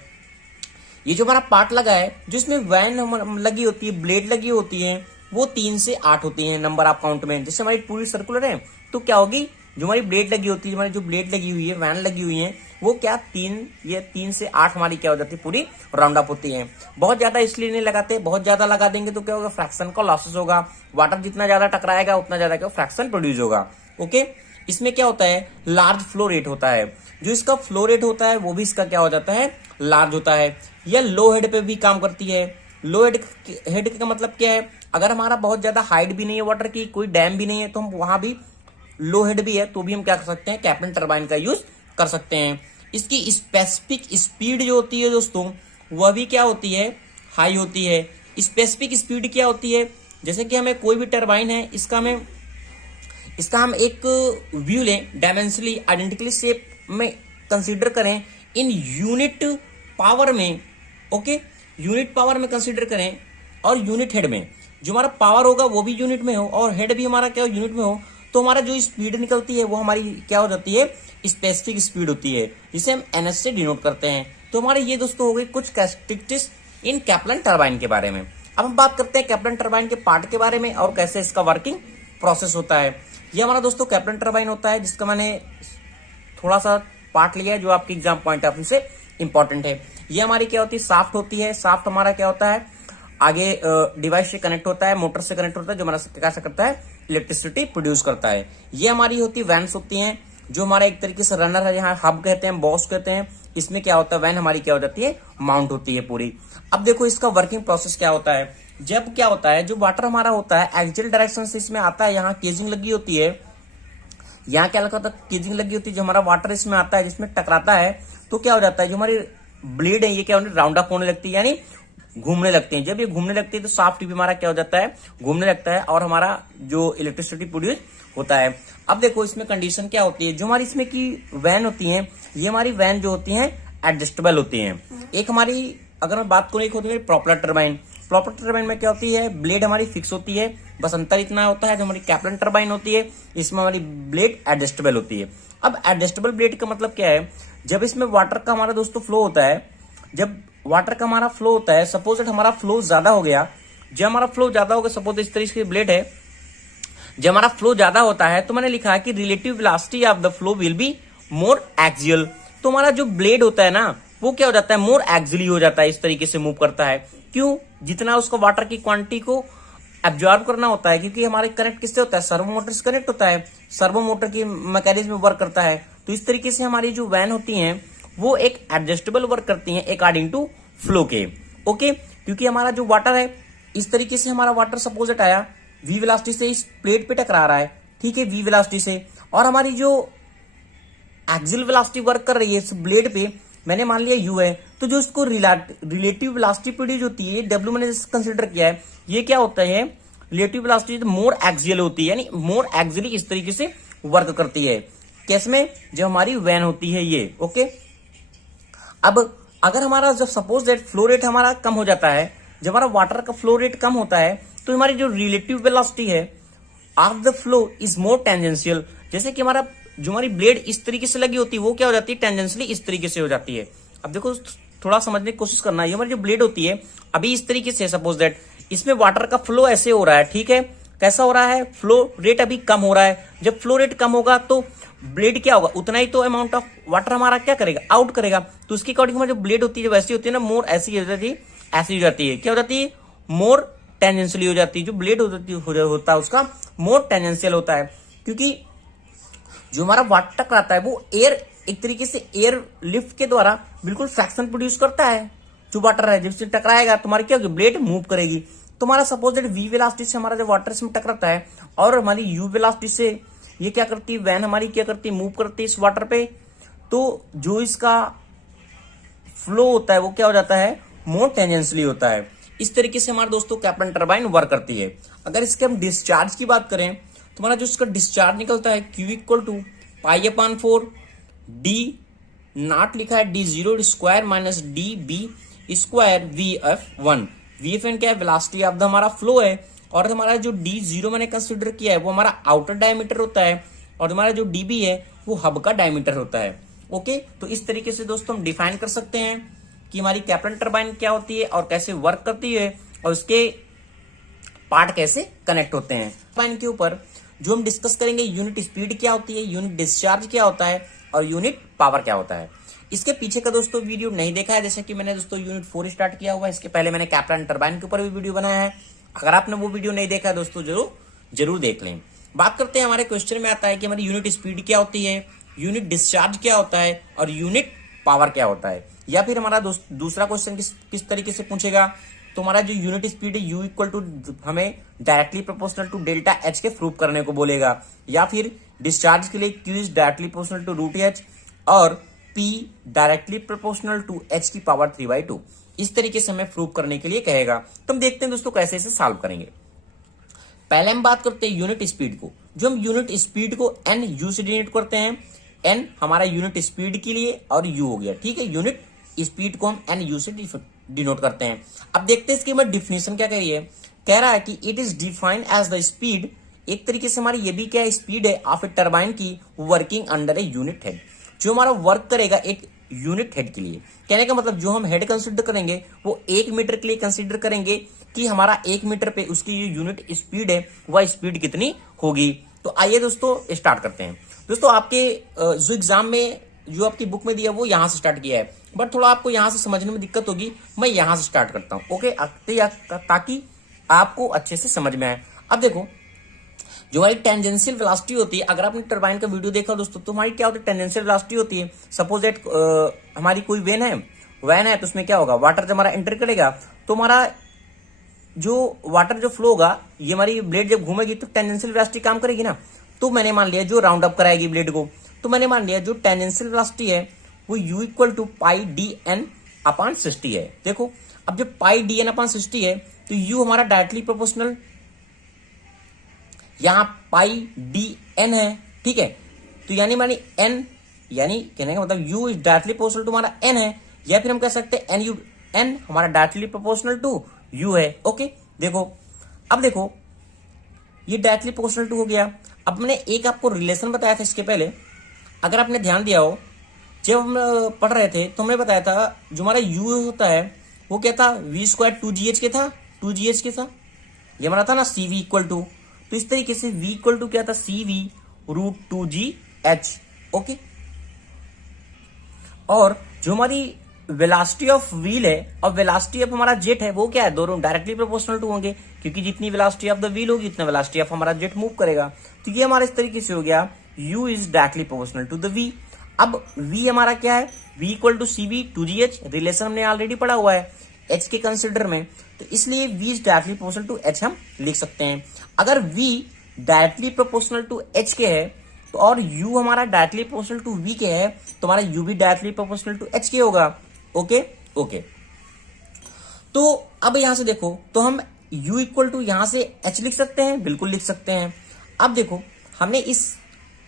ये जो हमारा पार्ट लगा है, जो इसमें वैन लगी होती है, ब्लेड लगी होती है, वो 3 से 8 होती है नंबर ऑफ काउंट में। जैसे हमारी पूरी सर्कुलर है तो क्या होगी, जो हमारी ब्लेड लगी होती है, हमारी जो ब्लेड लगी हुई है, वैन लगी हुई है, वो क्या 3 से 8 हमारी क्या हो जाती है, पूरी राउंड अप होती है। बहुत ज्यादा इसलिए नहीं लगाते, बहुत ज्यादा लगा देंगे तो क्या होगा, फ्रैक्शन का लॉसेस होगा। वाटर जितना ज्यादा टकराएगा उतना ज्यादा क्या फ्रैक्शन प्रोड्यूस होगा। ओके, इसमें क्या होता है, लार्ज फ्लो रेट होता है। जो इसका फ्लो रेट होता है वो भी इसका क्या हो जाता है, लार्ज होता है। यह लो हेड पे भी काम करती है। लो हेड का मतलब क्या है, अगर हमारा बहुत ज्यादा हाइट भी नहीं है वाटर की, कोई डैम भी नहीं है, तो हम वहां भी लो हेड भी है तो भी हम क्या कर सकते हैं, कैप्लन टरबाइन का यूज कर सकते हैं। इसकी स्पेसिफिक स्पीड जो होती है दोस्तों, वह भी क्या होती है, हाई होती है। स्पेसिफिक स्पीड क्या होती है, जैसे कि हमें कोई भी टरबाइन है, इसका हम एक व्यू लें, डायमेंशनली आइडेंटिकली शेप में कंसीडर करें, इन यूनिट पावर में। ओके, यूनिट पावर में कंसीडर करें और यूनिट हेड में। जो हमारा पावर होगा वो भी यूनिट में हो और हेड भी हमारा क्या यूनिट में हो, तो हमारा जो स्पीड निकलती है वो हमारी क्या हो जाती है, स्पेसिफिक स्पीड होती है, जिसे हम एनएस से डिनोट करते हैं। तो हमारे ये दोस्तों हो गए कुछ कैरेक्टरिस्टिक्स इन कैप्लन टरबाइन के बारे में। अब हम बात करते हैं कैप्लन टरबाइन के पार्ट के बारे में और कैसे इसका वर्किंग प्रोसेस होता है। ये हमारा दोस्तों कैप्लन टरबाइन होता है, जिसका मैंने थोड़ा सा पार्ट लिया है जो आपके एग्जाम पॉइंट ऑफ व्यू से इंपॉर्टेंट है। ये हमारी क्या होती है, साफ्ट होती है। साफ्ट हमारा क्या होता है, आगे डिवाइस से कनेक्ट होता है, मोटर से कनेक्ट होता है, जो हमारा क्या करता है, इलेक्ट्रिसिटी प्रोड्यूस करता है। ये हमारी होती है वैन्स होती हैं, जो हमारा एक तरीके से रनर है, यहाँ हब कहते हैं, बॉस कहते हैं। इसमें क्या होता है, वैन हमारी क्या हो जाती है, माउंट होती है पूरी। अब देखो इसका वर्किंग प्रोसेस क्या होता है। जब क्या होता है, जो वाटर हमारा होता है एक्सियल डायरेक्शन से इसमें आता है, यहाँ केजिंग लगी होती है, यहाँ क्या लगा होता है, केजिंग लगी होती है, जो हमारा वाटर इसमें आता है, जिसमें टकराता है, तो क्या हो जाता है, जो हमारी ब्लेड है ये क्या होने, राउंड अप होने लगती है, यानी घूमने लगती है। जब ये घूमने लगती है तो साफ्ट भी हमारा क्या हो जाता है, घूमने लगता है और हमारा जो इलेक्ट्रिसिटी प्रोड्यूस होता है। अब देखो इसमें कंडीशन क्या होती है, जो हमारी इसमें की वैन होती है, ये हमारी वैन जो होती है एडजस्टेबल होती है। एक हमारी अगर मैं बात करूँ, एक होती है प्रॉपेलर टरबाइन। प्रॉपेलर टरबाइन में क्या होती है, ब्लेड हमारी फिक्स होती है, बस अंतर इतना होता है, जो हमारी कैप्लन टरबाइन होती है इसमें हमारी ब्लेड एडजस्टेबल होती है। अब एडजस्टेबल ब्लेड का मतलब क्या है, जब इसमें वाटर का हमारा दोस्तों फ्लो होता है, जब वाटर का हमारा फ्लो होता है, सपोज दैट हमारा फ्लो ज्यादा हो गया, जब हमारा फ्लो ज्यादा हो गया, सपोज इस तरीके की ब्लेड है, जब हमारा फ्लो ज्यादा होता है तो मैंने लिखा है कि relative velocity of the flow will be more axial. तो हमारा जो ब्लेड होता है ना, वो क्या हो जाता है, मोर एक्सियली हो जाता है, इस तरीके से मूव करता है। क्यों, जितना उसको वाटर की क्वांटिटी को एब्जॉर्ब करना होता है, क्योंकि हमारे कनेक्ट किससे होता है, सर्वो मोटर से कनेक्ट होता है, सर्वो मोटर की मैकेनिज्म में वर्क करता है। तो इस तरीके से हमारी जो वैन होती हैं वो एक एडजस्टेबल वर्क करती हैं अकॉर्डिंग टू फ्लो के। ओके, क्योंकि हमारा जो वाटर है, इस तरीके से हमारा वाटर सपोज दैट आया, वी वेलोसिटी से इस प्लेट पे टकरा रहा है, ठीक है, वी वेलोसिटी से, और हमारी जो एक्सियल वेलोसिटी वर्क कर रही है इस ब्लेड पे, मैंने मान लिया यू है, तो जो इसको रिलेटिव वेलोसिटी प्रोड्यूस होती है, डब्ल्यू मैंने कंसिडर किया है, ये क्या होता है, रिलेटिव वेलोसिटी मोर एक्सियल होती है, यानी मोर एक्सियली इस तरीके से वर्क करती है। किसमें, जो हमारी वैन होती है ये। ओके, अब अगर हमारा जब सपोज दैट फ्लो रेट हमारा कम हो जाता है, जब हमारा वाटर का फ्लो रेट कम होता है, तो हमारी जो रिलेटिव वेलोसिटी है of the flow is more tangential. जैसे कि हमारा जो हमारी ब्लेड इस तरीके से लगी होती है, वो क्या हो जाती है, टेंजेंशियली इस तरीके से हो जाती है। अब देखो थोड़ा समझने की कोशिश करना है, ये हमारी जो ब्लेड होती है अभी इस तरीके से, सपोज दैट इसमें वाटर का फ्लो ऐसे हो रहा है, ठीक है, कैसा हो रहा है, फ्लो रेट अभी कम हो रहा है। जब फ्लो रेट कम होगा तो ब्लेड क्या होगा, उतना ही तो अमाउंट ऑफ वाटर हमारा क्या करेगा, आउट करेगा। तो उसके अकॉर्डिंग जो ब्लेड होती है, वैसी होती है ना, मोर ऐसी हो जाती है, ऐसी हो जाती है, क्या हो जाती है, मोर टेंजेंशियली हो जाती है। जो ब्लेड होता है उसका मोर टेंजेंशियल होता है, क्योंकि जो हमारा वाटर टकराता है वो एयर, एक तरीके से एयर लिफ्ट के द्वारा बिल्कुल फ्रैक्शन प्रोड्यूस करता है। जो वाटर है जिससे टकराएगा तुम्हारी क्या होगी, ब्लेड मूव करेगी। तुम्हारा सपोज दैट वी वेलोसिटी से हमारा जो वाटर इसमें टकराता है, और हमारी यू वेलोसिटी से ये क्या करती है, वैन हमारी क्या करती है, मूव करती है इस वाटर पे, तो जो इसका फ्लो होता है वो क्या हो जाता है, मोर टेंजेंशियली होता है। इस तरीके से हमारे दोस्तों कैप्लन टरबाइन वर्क करती है। अगर इसके हम डिस्चार्ज की बात करें तो हमारा जो इसका डिस्चार्ज निकलता है Q equal to π/4 d naught लिखा है d0 square minus d b square VF1। VFN क्या है, वेलोसिटी ऑफ द हमारा फ्लो है, और हमारा जो d0 मैंने कंसिडर किया है वो हमारा आउटर डायमीटर होता है, और हमारा जो dB है वो हब का डायमीटर होता है। ओके, तो इस तरीके से दोस्तों हम डिफाइन कर सकते हैं कि हमारी कैप्लन टरबाइन क्या होती है और कैसे वर्क करती है, और उसके पार्ट कैसे कनेक्ट होते हैं। टरबाइन के ऊपर जो हम डिस्कस करेंगे, यूनिट स्पीड क्या होती है, यूनिट डिस्चार्ज क्या होता है, और यूनिट पावर क्या होता है। इसके पीछे का दोस्तों वीडियो नहीं देखा है, जैसे कि मैंने दोस्तों यूनिट 4 स्टार्ट किया हुआ है, इसके पहले मैंने कैप्लन टरबाइन के ऊपर भी वीडियो बनाया है। अगर आपने वो वीडियो नहीं देखा है दोस्तों जरूर देख लें। बात करते हैं, हमारे क्वेश्चन में आता है कि हमारी यूनिट स्पीड क्या होती है, यूनिट डिस्चार्ज क्या होता है, और यूनिट पावर क्या होता है। या फिर हमारा दूसरा क्वेश्चन किस तरीके से पूछेगा, तो हमारा जो यूनिट स्पीड है U इक्वल टू हमें directly proportional to delta H के प्रूफ करने को बोलेगा, या फिर डिस्चार्ज के लिए Q is directly proportional to √H और P directly proportional to H की पावर 3/2। इस तरीके से हमें प्रूफ करने के लिए कहेगा। तो हम देखते हैं दोस्तों कैसे इसे सॉल्व करेंगे। पहले हम बात करते हैं यूनिट स्पीड को। जो हम यूनिट स्पीड को NU से डिनोट करते हैं, N हमारा यूनिट स्पीड के लिए और U हो गया, ठीक है। यूनिट स्पीड को हम NU से डिनोट करते हैं। अब देखते हैं इसकी मैं डिफिनेशन क्या कह रही है। कह रहा है कि it is defined as the speed, एक तरीके से हमारी ये भी क्या स्पीड है ऑफ ए टरबाइन की working under a unit head, जो हमारा वर्क करेगा एक यूनिट हेड के लिए। कहने का मतलब जो हम हेड कंसिडर करेंगे वो 1 मीटर के लिए कंसिडर करेंगे कि हमारा 1 मीटर पे उसकी जो यूनिट स्पीड है वह स्पीड कितनी होगी। तो आइए दोस्तों स्टार्ट करते हैं। दोस्तों आपके जो एग्जाम में जो आपकी बुक में दिया वो यहां से स्टार्ट किया है, बट थोड़ा आपको यहां से समझने में दिक्कत होगी, मैं यहां से स्टार्ट करता हूं, ओके, ताकि आपको अच्छे से समझ में आए। अब देखो, जो हमारी टेंजेंशियल वेलोसिटी होती है, अगर आपने टरबाइन का वीडियो देखा दोस्तों, तो हमारी क्या होती है, टेंजेंशियल वेलोसिटी होती है। सपोज दैट हमारी कोई वैन है, तो उसमें क्या होगा, वाटर जब हमारा एंटर करेगा तो हमारा जो वाटर जो फ्लो होगा, ये हमारी ब्लेड जब घूमेगी तो टेंजेंशियल वेलोसिटी काम करेगी ना। तो मैंने मान लिया जो राउंड अप कराएगी ब्लेड को, तो मैंने मान लिया जो टेंजेंशियल वेलोसिटी है वो U इक्वल टू πdn/60 है। देखो, अब जब πdn/60 है तो U हमारा डायरेक्टली प्रोपोर्शनल, यहां πdn है, ठीक है। तो यानी मानी n, यानी कहने का मतलब U is directly proportional to हमारा n है, या फिर हम कह सकते हैं n हमारा डायरेक्टली प्रोपोर्शनल टू U है। ओके, देखो, अब देखो ये डायरेक्टली प्रोपोर्शनल टू हो गया। अब मैंने एक आपको रिलेशन बताया था इसके पहले, अगर आपने ध्यान दिया हो, जब हम पढ़ रहे थे तो हमने बताया था जो हमारा U होता है वो क्या था, V² 2GH के था, 2GH के था, ये हमारा था ना CV इक्वल टू। तो इस तरीके से V इक्वल टू क्या था, CV √2GH। ओके, और जो हमारी वेलोसिटी ऑफ व्हील है और वेलोसिटी ऑफ हमारा जेट है वो क्या है, दोनों डायरेक्टली प्रोपोर्शनल टू होंगे, क्योंकि जितनी वेलोसिटी ऑफ द व्हील होगी उतना वेलोसिटी ऑफ हमारा जेट मूव करेगा। तो ये हमारा इस तरीके से हो गया, U is directly proportional to the V। अब V हमारा क्या है, V equal to CV 2GH, relation हमने ऑलरेडी पढ़ा हुआ है H के कंसिडर में, तो इसलिए V is directly proportional to H हम लिख सकते हैं। अगर V directly proportional to H के है तो और U हमारा डायरेक्टली प्रोपोर्शनल टू V के है, तो हमारा U भी डायरेक्टली प्रोपोर्शनल टू H के होगा। ओके, तो अब यहां से देखो, तो हम U इक्वल टू यहां से H लिख सकते हैं, बिल्कुल लिख सकते हैं। अब देखो, हमने इस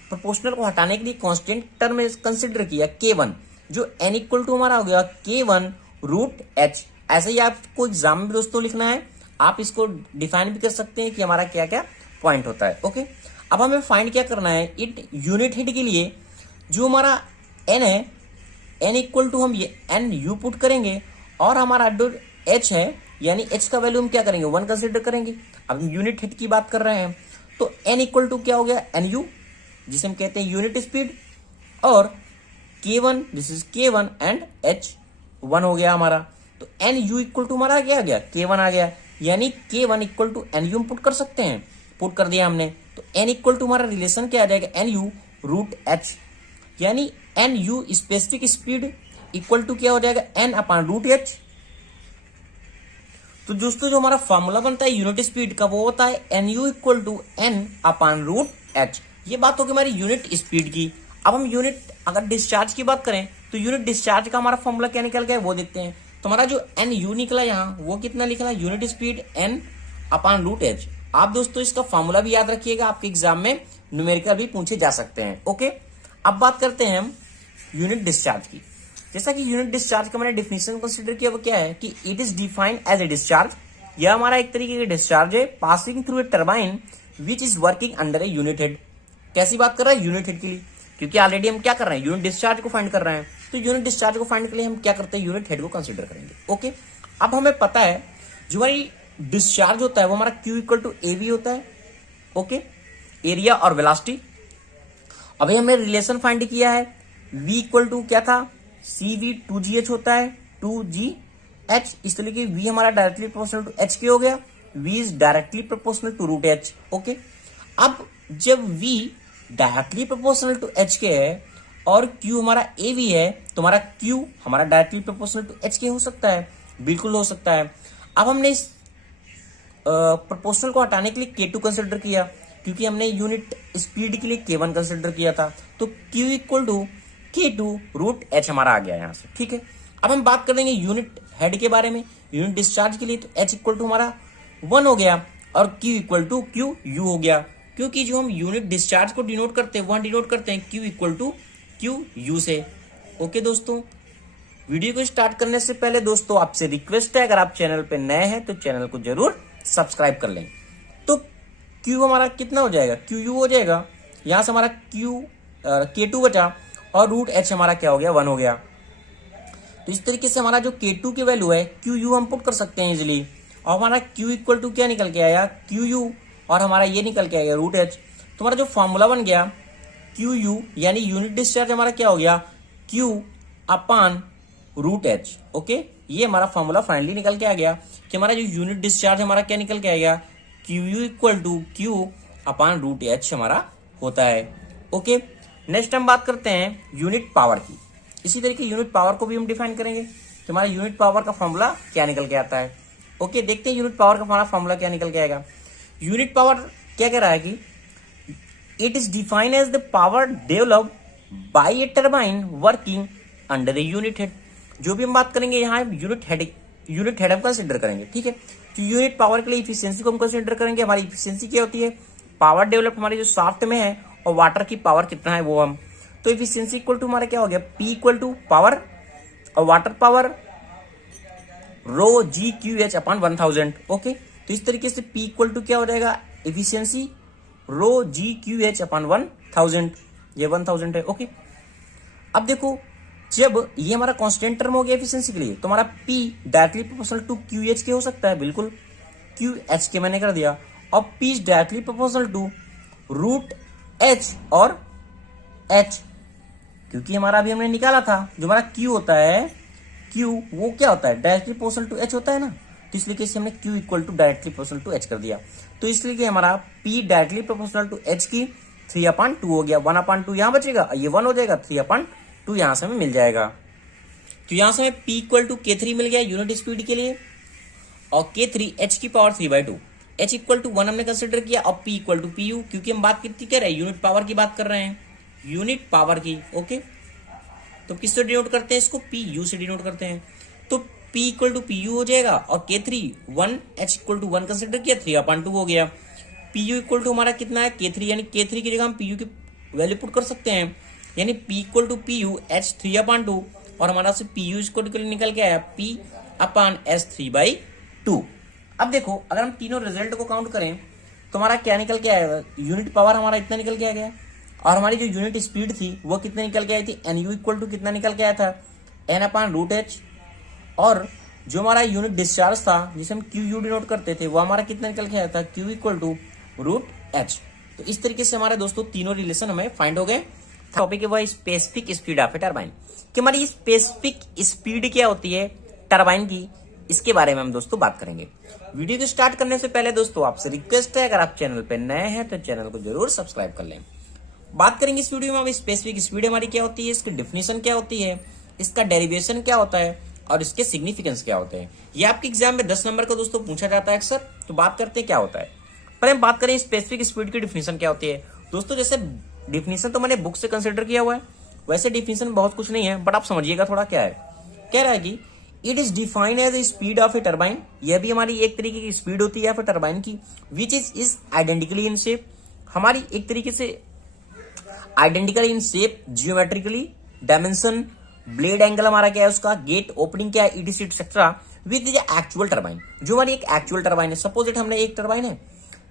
प्रोपोर्शनल को हटाने के लिए कांस्टेंट टर्म कंसिडर किया K1, जो N इक्वल टू हमारा हो गया K1 √H। ऐसे ही आपको एग्जाम में दोस्तों लिखना है, आप इसको डिफाइन भी कर सकते हैं कि हमारा क्या क्या पॉइंट होता है। ओके, अब हमें फाइंड क्या करना है, इट यूनिट हेड के लिए जो हमारा N है, N इक्वल टू हम ये NU पुट करेंगे, और हमारा जो H है यानी H का वैल्यू हम क्या करेंगे, 1 कंसिडर करेंगे। अब हम यूनिट हेड की बात कर रहे हैं, तो N इक्वल टू क्या हो गया, NU, जिसे हम कहते हैं यूनिट स्पीड, और K1, this is K1 and H 1 हो गया हमारा। तो NU इक्वल टू हमारा क्या आ गया, K1 आ गया, यानी K1 equal to NU put कर सकते हैं, पुट कर दिया हमने। तो N इक्वल टू हमारा रिलेशन क्या आ जाएगा, NU √H, यानी NU specific speed equal to क्या हो जाएगा, N/√H। तो दोस्तों जो हमारा फॉर्मूला बनता है यूनिट स्पीड का वो होता है NU इक्वल टू N/√H। ये बात होगी हमारी यूनिट स्पीड की। अब हम यूनिट अगर डिस्चार्ज की बात करें तो यूनिट डिस्चार्ज का हमारा फॉर्मूला क्या निकल गया वो देखते हैं। तो हमारा जो एन यू निकला यहाँ वो कितना निकला, unit speed n upon root h. आप दोस्तों इसका फॉर्मूला भी याद रखिएगा, आपके एग्जाम में न्यूमेरिकल भी पूछे जा सकते हैं। ओके, अब बात करते हैं हम यूनिट डिस्चार्ज की। जैसा कि यूनिट डिस्चार्ज का मैंने डिफिनेशन कंसीडर किया वो क्या है कि it is defined as a discharge. यह हमारा एक तरीके का डिस्चार्ज है passing through a turbine which is working under a unit head. कैसी बात कर रहा है, यूनिट हेड के लिए, क्योंकि ऑलरेडी हम क्या कर रहे हैं, यूनिट डिस्चार्ज को फाइंड कर रहे हैं। तो यूनिट डिस्चार्ज को फाइंड के लिए हम क्या करते हैं, यूनिट हेड को कंसीडर करेंगे। ओके, अब हमें पता है जो हमारी डिस्चार्ज होता है वो हमारा Q इक्वल टू AV होता है। ओके, एरिया और वेलोसिटी। अभी हमने रिलेशन फाइंड किया है, V इक्वल टू क्या था, CV 2GH होता है, 2GH। इसलिए कि V हमारा डायरेक्टली प्रोपोर्शनल टू H के हो गया, V is directly proportional to root H। Okay, अब जब V directly proportional to H के है और Q हमारा AV है तो हमारा Q हमारा डायरेक्टली प्रोपोर्शनल टू H के हो सकता है, बिल्कुल हो सकता है। अब हमने इस प्रोपोर्शनल को हटाने के लिए K2 कंसिडर किया, क्योंकि हमने यूनिट स्पीड के लिए K1 कंसिडर किया था। तो Q equal to K2 root H हमारा आ गया यहाँ से। ठीक है, अब हम बात करेंगे यूनिट हेड के बारे में। यूनिट डिस्चार्ज के लिए तो H इक्वल टू हमारा 1 हो गया और Q इक्वल टू QU हो गया, क्योंकि जो हम यूनिट डिस्चार्ज को डिनोट करते हैं वहां डिनोट करते हैं Q इक्वल टू QU से। ओके दोस्तों, वीडियो को स्टार्ट करने से पहले दोस्तों आपसे रिक्वेस्ट है, अगर आप चैनल पे नए हैं तो चैनल को जरूर सब्सक्राइब कर लें। तो Q हमारा कितना हो जाएगा, QU हो जाएगा। यहां से हमारा K2 बचा और रूट H हमारा क्या हो गया, 1 हो गया। तो इस तरीके से हमारा जो K2 की वैल्यू है QU हम पुट कर सकते हैं इजिली, और हमारा Q इक्वल टू क्या निकल के आया, QU, और हमारा ये निकल के आएगा रूट H। तो हमारा जो फॉर्मूला बन गया QU यानी यूनिट डिस्चार्ज हमारा क्या हो गया, Q upon root H। Okay, ये हमारा फॉर्मूला फाइनली निकल के आ गया कि हमारा जो यूनिट डिस्चार्ज हमारा क्या निकल के आएगा, QU equal to Q upon root H हमारा होता है। ओके, नेक्स्ट हम बात करते हैं यूनिट पावर की। इसी तरीके यूनिट पावर को भी हम डिफाइन करेंगे कि हमारा यूनिट पावर का फॉर्मूला क्या निकल के आता है। ओके, देखते हैं यूनिट पावर का हमारा फॉर्मूला क्या निकल के आएगा। यूनिट पावर क्या कह रहा है कि it is defined as the power develop by a turbine working under a unit head. जो भी हम बात करेंगे यहाँ यूनिट हेड हम कंसिडर करेंगे। ठीक है, तो यूनिट पावर के लिए इफिशियंसी को हम कंसिडर करेंगे। हमारी इफिशियंसी क्या होती है, पावर डेवलप हमारी जो शाफ्ट में है और वाटर की पावर कितना है वो हम, तो इफिशियंसी इक्वल टू हमारा क्या हो गया, P इक्वल टू पावर और वाटर पावर रो GQH अपॉन 1000। ओके, तो इस तरीके से P इक्वल टू क्या हो जाएगा, इफिशियंसी रो GQH अपॉन 1000, ये 1000 है। ओके, अब देखो जब ये हमारा कांस्टेंट टर्म हो गया एफिशिएंसी के लिए तो हमारा P directly proportional to QH के हो सकता है, बिल्कुल QH के मैंने कर दिया, और P is directly proportional to root H और H, क्योंकि हमारा अभी हमने निकाला था जो हमारा Q होता है, Q वो क्या होता है, डायरेक्टली प्रोपोर्शनल टू H होता है ना, तो इसलिए कैसे हमने Q equal to directly proportional to H कर दिया। तो इसलिए कि हमारा P directly proportional to H की 3/2 हो गया, 1/2 यहाँ बचेगा, ये 1 हो जाएगा, 3/2 यहाँ से हमें मिल जाएगा। तो यहाँ से हमें P इक्वल टू K3 मिल गया यूनिट स्पीड के लिए, और K3 H की पावर 3/2, H इक्वल टू 1 हमने कंसिडर किया, और P इक्वल टू PU, क्योंकि हम बात कितनी कर रहे हैं, यूनिट पावर की बात कर रहे हैं, यूनिट पावर की। ओके, तो किससे डिनोट करते हैं इसको, PU से डिनोट करते हैं। तो P इक्वल टू PU हो जाएगा, और K3 1 H equal to 1 consider किया, 3/2 हो गया। PU इक्वल टू हमारा कितना है, K3, यानी K3 की जगह हम PU की वैल्यू पुट कर सकते हैं, यानी P equal to PU H 3/2, और हमारा से PU इक्वल निकल के आया P अपॉन S 3/2। अब देखो अगर हम तीनों रिजल्ट को काउंट करें तो हमारा क्या निकल के आएगा, यूनिट पावर हमारा इतना निकल के आ गया, और हमारी जो यूनिट स्पीड थी वो कितने निकल के आई थी, NU इक्वल टू कितना निकल के आया था, N अपॉन रूट H, और जो हमारा यूनिट डिस्चार्ज था जिसे हम QU डिनोट करते थे वो हमारा कितना निकल के आया था, Q equal to root H। तो इस तरीके से हमारे दोस्तों तीनों रिलेशन हमें फाइंड हो गए। टॉपिक है वह specific speed of a turbine, कि हमारी स्पेसिफिक स्पीड क्या होती है टरबाइन की, इसके बारे में हम दोस्तों बात करेंगे। वीडियो को स्टार्ट करने से पहले दोस्तों आपसे रिक्वेस्ट है, अगर आप चैनल पे नए हैं तो चैनल को जरूर सब्सक्राइब कर लें। बात करेंगे इस वीडियो में हम स्पेसिफिक स्पीड हमारी क्या होती है, इसकी डेफिनेशन क्या होती है, इसका डेरिवेशन क्या होता है, और इसके सिग्निफिकेंस क्या होते हैं। ये आपके एग्जाम में 10 नंबर का दोस्तों पूछा जाता है अक्सर। तो बात करते हैं क्या होता है, पहले हम बात करें स्पेसिफिक स्पीड की डेफिनेशन क्या होती है। दोस्तों जैसे डिफिनीशन तो मैंने बुक से कंसिडर किया हुआ है, वैसे डिफिनीशन बहुत कुछ नहीं है, बट आप समझिएगा थोड़ा क्या है। कह रहा है कि it is defined as a speed of a turbine, यह भी हमारी एक तरीके की स्पीड होती है फिर टरबाइन की, which is identically in shape, हमारी एक तरीके से identical in shape, geometrically, dimension, blade angle हमारा क्या है उसका, गेट ओपनिंग क्या है, etc etcetera, with the actual turbine, जो हमारी एक एक्चुअल टरबाइन है। सपोज इट हमने एक टरबाइन है,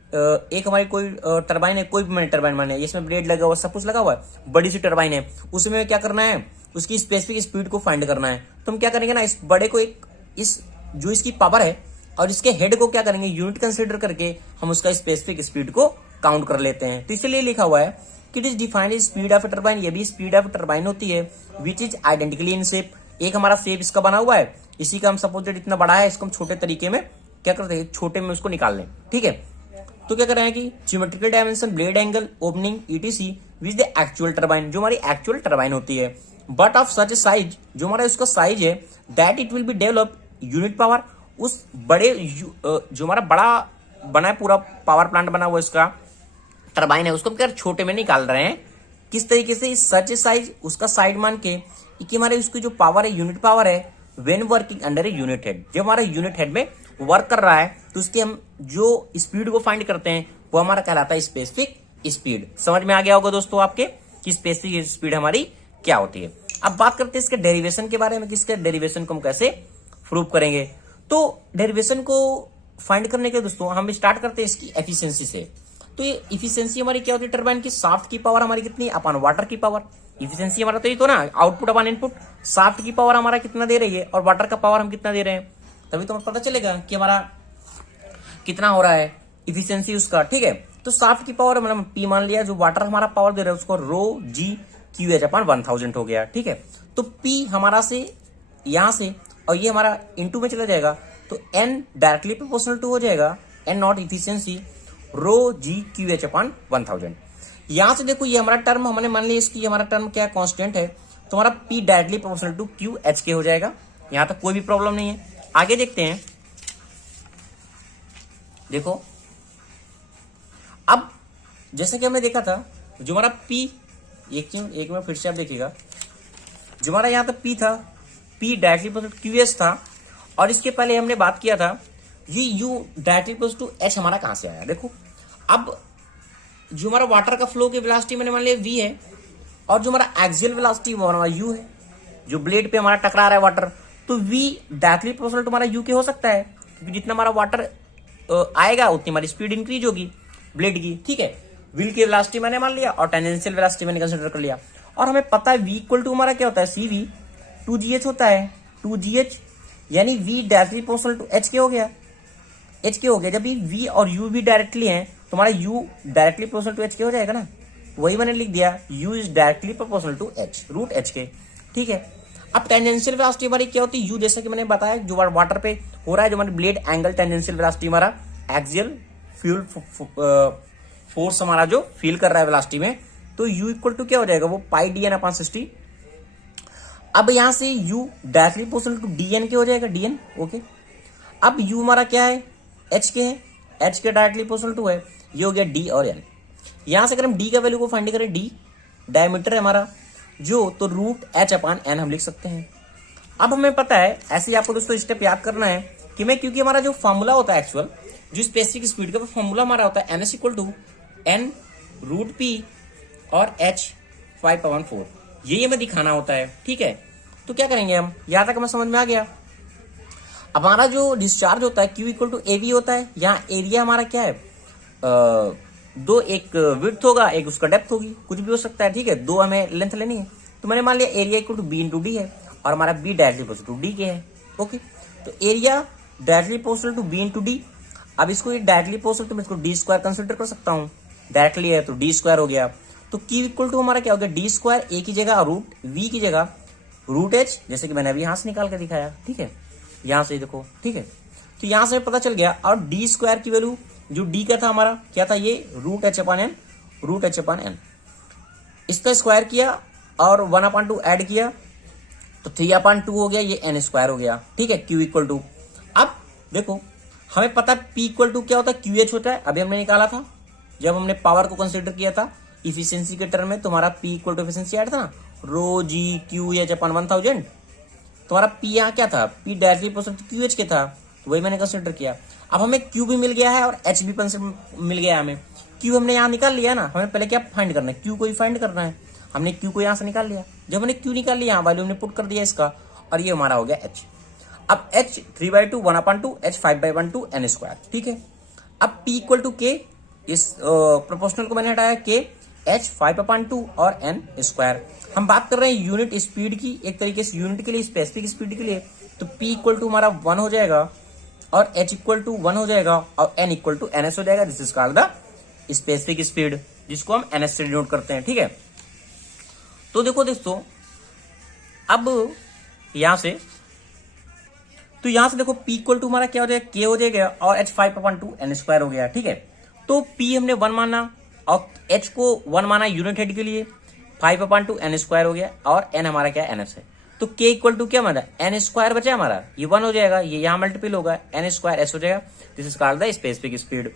एक हमारी कोई टरबाइन है, कोई भी मैंने टरबाइन माने, इसमें ब्लेड लगा हुआ सपोज लगा हुआ है, बड़ी सी टरबाइन है, उसमें क्या करना है, उसकी स्पेसिफिक स्पीड को फाइंड करना है। तो हम क्या करेंगे ना, इस बड़े को एक इस जो इसकी पावर है और इसके हेड को क्या करेंगे, यूनिट कंसिडर करके हम उसका स्पेसिफिक स्पीड को काउंट कर लेते हैं। तो इसलिए लिखा हुआ है कि it is defined speed of turbine, ये भी स्पीड ऑफ टरबाइन होती है, which is identically in shape, एक हमारा शेप इसका बना हुआ है, इसी का हम सपोज इतना बड़ा है, इसको हम छोटे तरीके में क्या करते हैं, छोटे में उसको निकाल लें, ठीक है। तो क्या कर रहे हैं कि geometrical dimension, blade angle, opening, etc with the actual turbine, जो हमारी एक्चुअल टरबाइन होती है, बट ऑफ सच साइज, जो हमारा उसका साइज है, that it will be develop unit power, उस बड़े जो हमारा बड़ा बना है पूरा पावर प्लांट बना हुआ इसका टरबाइन है, उसको हम क्या छोटे में निकाल रहे हैं, किस तरीके से, सच साइज उसका साइड मान के कि हमारे उसकी जो पावर है, यूनिट पावर है, when working under a unit head, जब हमारा यूनिट हेड में वर्क कर रहा है तो उसकी हम जो स्पीड को फाइंड करते हैं वो हमारा कहलाता है स्पेसिफिक स्पीड। समझ में आ गया होगा दोस्तों आपके कि स्पेसिफिक स्पीड हमारी क्या होती है। अब बात करते हैं इसके डेरिवेशन के बारे में, किसके डेरिवेशन को हम कैसे प्रूव करेंगे। तो डेरिवेशन को फाइंड करने के दोस्तों हम स्टार्ट करते हैं इसकी एफिशिएंसी से। तो ये इफिशियंसी हमारी क्या होती है, टरबाइन की शाफ्ट की पावर हमारी कितनी अपन वाटर की पावर, इफिशियंसी हमारा तो ये तो ना आउटपुट अपन इनपुट, शाफ्ट की पावर हमारा कितना दे रही है और वाटर का पावर हम कितना दे रहे हैं, तभी तो हमें पता चलेगा कि हमारा कितना हो रहा है इफिशियंसी उसका, ठीक है। तो शाफ्ट की पावर मतलब पी मान लिया, जो वाटर हमारा पावर दे रहा है उसको रो जी क्यू एच अपन 1000 हो गया, ठीक है। तो पी हमारा से यहां से और ये हमारा इनटू में चला जाएगा, तो एन डायरेक्टली प्रोपोर्शनल टू हो जाएगा n naught efficiency rho g q h upon 1000। यहां से देखो ये हमारा टर्म हमने मान लिया इसकी हमारा टर्म क्या कांस्टेंट है, तो हमारा p directly proportional to q h के हो जाएगा, यहां तक कोई भी प्रॉब्लम नहीं है। आगे देखते हैं, देखो अब जैसे कि हमने देखा था जो हमारा पी, एक में फिर से आप देखिएगा, जो हमारा यहां तक पी था, p directly proportional to q h था, और इसके पहले हमने बात किया था ये u directly proportional to h हमारा कहां से आया। देखो अब जो हमारा वाटर का फ्लो की वेलोसिटी मैंने मान लिया वी है, और जो हमारा एक्सियल वेलोसिटी वो हमारा यू है, जो ब्लेड पे हमारा टकरा रहा है वाटर, तो वी डायरेक्टली प्रोपोर्शनल टू हमारा यू के हो सकता है, क्योंकि जितना हमारा वाटर आएगा उतनी हमारी स्पीड इंक्रीज होगी ब्लेड की, ठीक है। व्हील की वेलोसिटी मैंने मान लिया और टेंजेंशियल वेलोसिटी मैंने कंसीडर कर लिया, और हमें पता है v इक्वल टू हमारा क्या होता है, सी वी 2gh होता है, 2gh यानी v directly proportional to h के हो गया, h के हो गया। जब भी v और u भी डायरेक्टली हैं तो हमारा u directly proportional to h के हो जाएगा ना, वही मैंने लिख दिया u is directly proportional to h root h के, ठीक है। अब टेंजेंशियल वेलोसिटी हमारी क्या होती है, u जैसा कि मैंने बताया जो वाटर पे हो रहा है, जो हमारी ब्लेड एंगल, टेंजेंशियल वेलोसिटी हमारा एक्सियल फ्यूल फोर्स हमारा जो फील कर रहा है वेलोसिटी में, तो u इक्वल टू क्या हो जाएगा, वो पाई डी एन अपॉन 60। अब यहां से u directly proportional to d n के हो जाएगा, डी एन, ओके। अब u हमारा क्या है, h के है, h के डायरेक्टली प्रोपोर्शनल टू है, ये हो गया d और n। यहां से अगर हम d का वैल्यू को फाइंड करें, d डायमीटर है हमारा जो, तो रूट h अपॉन n हम लिख सकते हैं। अब हमें पता है, ऐसे ही आपको दोस्तों स्टेप याद करना है कि मैं, क्योंकि हमारा जो फॉर्मूला होता है एक्चुअल जो स्पेसिफिक स्पीड का फॉर्मूला हमारा होता है ns equal to n root p और h 5/4, ये हमें दिखाना होता है, ठीक है। तो क्या करेंगे हम, यहां तक हमें समझ में आ गया। अब हमारा जो डिस्चार्ज होता है Q इक्वल टू AV होता है, यहाँ एरिया हमारा क्या है, दो, एक विड्थ होगा एक उसका डेप्थ होगी, कुछ भी हो सकता है, ठीक है। दो हमें लेंथ लेनी है, तो मैंने मान लिया area equal to b into d है, और हमारा b directly proportional to d के है, ओके। तो area directly proportional to b into d, अब इसको ये डायरेक्टली प्रोपोर्शनल तो मैं इसको डी स्क्वायर कंसिडर कर सकता हूँ, डायरेक्टली है तो डी स्क्वायर हो गया। तो Q इक्वल टू हमारा क्या हो गया, डी स्क्वायर ए की जगह रूट वी की जगह रूट एच, जैसे कि मैंने अभी यहां से निकाल के दिखाया, ठीक है, यहां से देखो, ठीक है। तो यहां से पता चल गया, और डी स्क्वायर की वैल्यू जो डी का था हमारा क्या था, ये root h upon n, root h upon n, इसका स्क्वायर किया और 1/2 ऐड किया तो 3/2 हो गया, ये n स्क्वायर हो गया, ठीक है। Q इक्वल टू, अब देखो हमें पता है P इक्वल टू क्या होता है, QH होता है, अभी हमने निकाला था जब हमने पावर को कंसिडर किया था, इफिशियंसी के टर्म में तुम्हारा P इक्वल टू एफिशिएंसी आया था ना, रो जी क्यू एच अपन 1000। तुम्हारा P यहाँ क्या था, P directly proportional Q h के था, तो वही मैंने कंसिडर किया। अब हमें Q भी मिल गया है और H भी मिल गया है हमें। Q हमने यहाँ निकाल लिया ना, हमें पहले क्या फाइंड करना है, Q को ही फाइंड करना है। हमने Q को यहाँ से निकाल लिया, जब हमने Q निकाल लिया वैल्यू हमने पुट कर दिया इसका, और ये हमारा हो गया H। अब H 3/2 1/2 H 5/1 n स्क्वायर, ठीक है। अब P इक्वल टू K, इस प्रोपोर्शनल को मैंने हटाया K, H 5/2 और n स्क्वायर। हम बात कर रहे हैं यूनिट स्पीड की, एक तरीके से यूनिट के लिए, स्पेसिफिक स्पीड के लिए, तो P इक्वल टू हमारा 1 हो जाएगा और H इक्वल टू 1 हो जाएगा और n इक्वल टू ns हो जाएगा। This is called the specific speed, जिसको हम ns से डिनोट करते हैं, ठीक है। तो देखो दोस्तों, अब यहां से देखो P इक्वल टू हमारा क्या हो जाएगा, K हो जाएगा और H 5/2 n स्क्वायर हो गया, ठीक है। तो P हमने 1 माना और H को 1 माना यूनिट हेड के लिए, 5/2 n स्क्वायर हो गया और n हमारा क्या है, ns है। तो K इक्वल टू क्या माना, n स्क्वायर बचा हमारा, ये 1 हो जाएगा, ये यहाँ मल्टीपल होगा, n स्क्वायर s हो जाएगा। This is called the specific speed.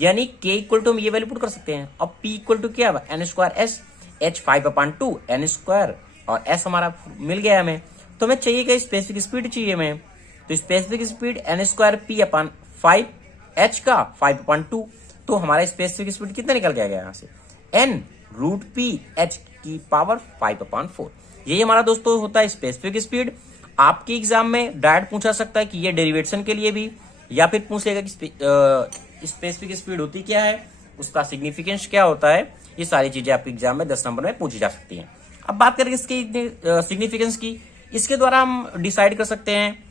यानी K इक्वल टू हम ये वैल्यू पुट कर सकते हैं। अब P इक्वल टू क्या है, n square s, H 5/2 n square और s हमारा मिल गया हमें। तो हमें चाहिए क्या, स्पेसिफिक स्पीड चाहिए हमें। तो specific speed n square P अपन 5 H का 5/2, तो हमारा स्पेसिफिक स्पीड कितना निकल गया यहाँ से, n रूट P H की पावर 5/4। यही हमारा दोस्तों होता है स्पेसिफिक स्पीड। आपके एग्जाम में डायरेक्ट पूछा सकता है कि ये डेरिवेशन के लिए भी, या फिर पूछ लेगा कि स्पेसिफिक स्पीड होती क्या है, उसका सिग्निफिकेंस क्या होता है। ये सारी चीजें आपके एग्जाम में 10 नंबर में पूछी जा सकती हैं। अब बात करेंगे इसकी सिग्निफिकेंस की। इसके द्वारा हम डिसाइड कर सकते हैं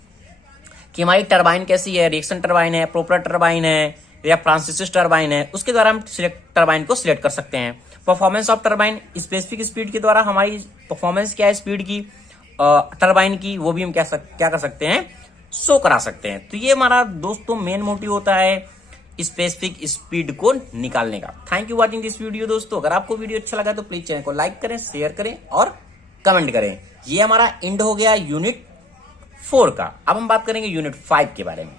कि हमारी टरबाइन कैसी है, रिएक्शन टरबाइन है, प्रोपेलर टरबाइन है या फ्रांसिस टरबाइन है। उसके द्वारा हम टरबाइन को सिलेक्ट कर सकते हैं। Performance of turbine, specific speed के द्वारा हमारी परफॉर्मेंस क्या है स्पीड की, टरबाइन की, वो भी हम क्या कर सकते हैं, शो करा सकते हैं। तो ये हमारा दोस्तों मेन मोटिव होता है स्पेसिफिक स्पीड को निकालने का। Thank you watching this video दोस्तों। अगर आपको वीडियो अच्छा लगा तो प्लीज चैनल को लाइक करें, शेयर करें और कमेंट करें। ये हमारा एंड हो गया यूनिट 4 का। अब हम बात करेंगे यूनिट 5 के बारे में।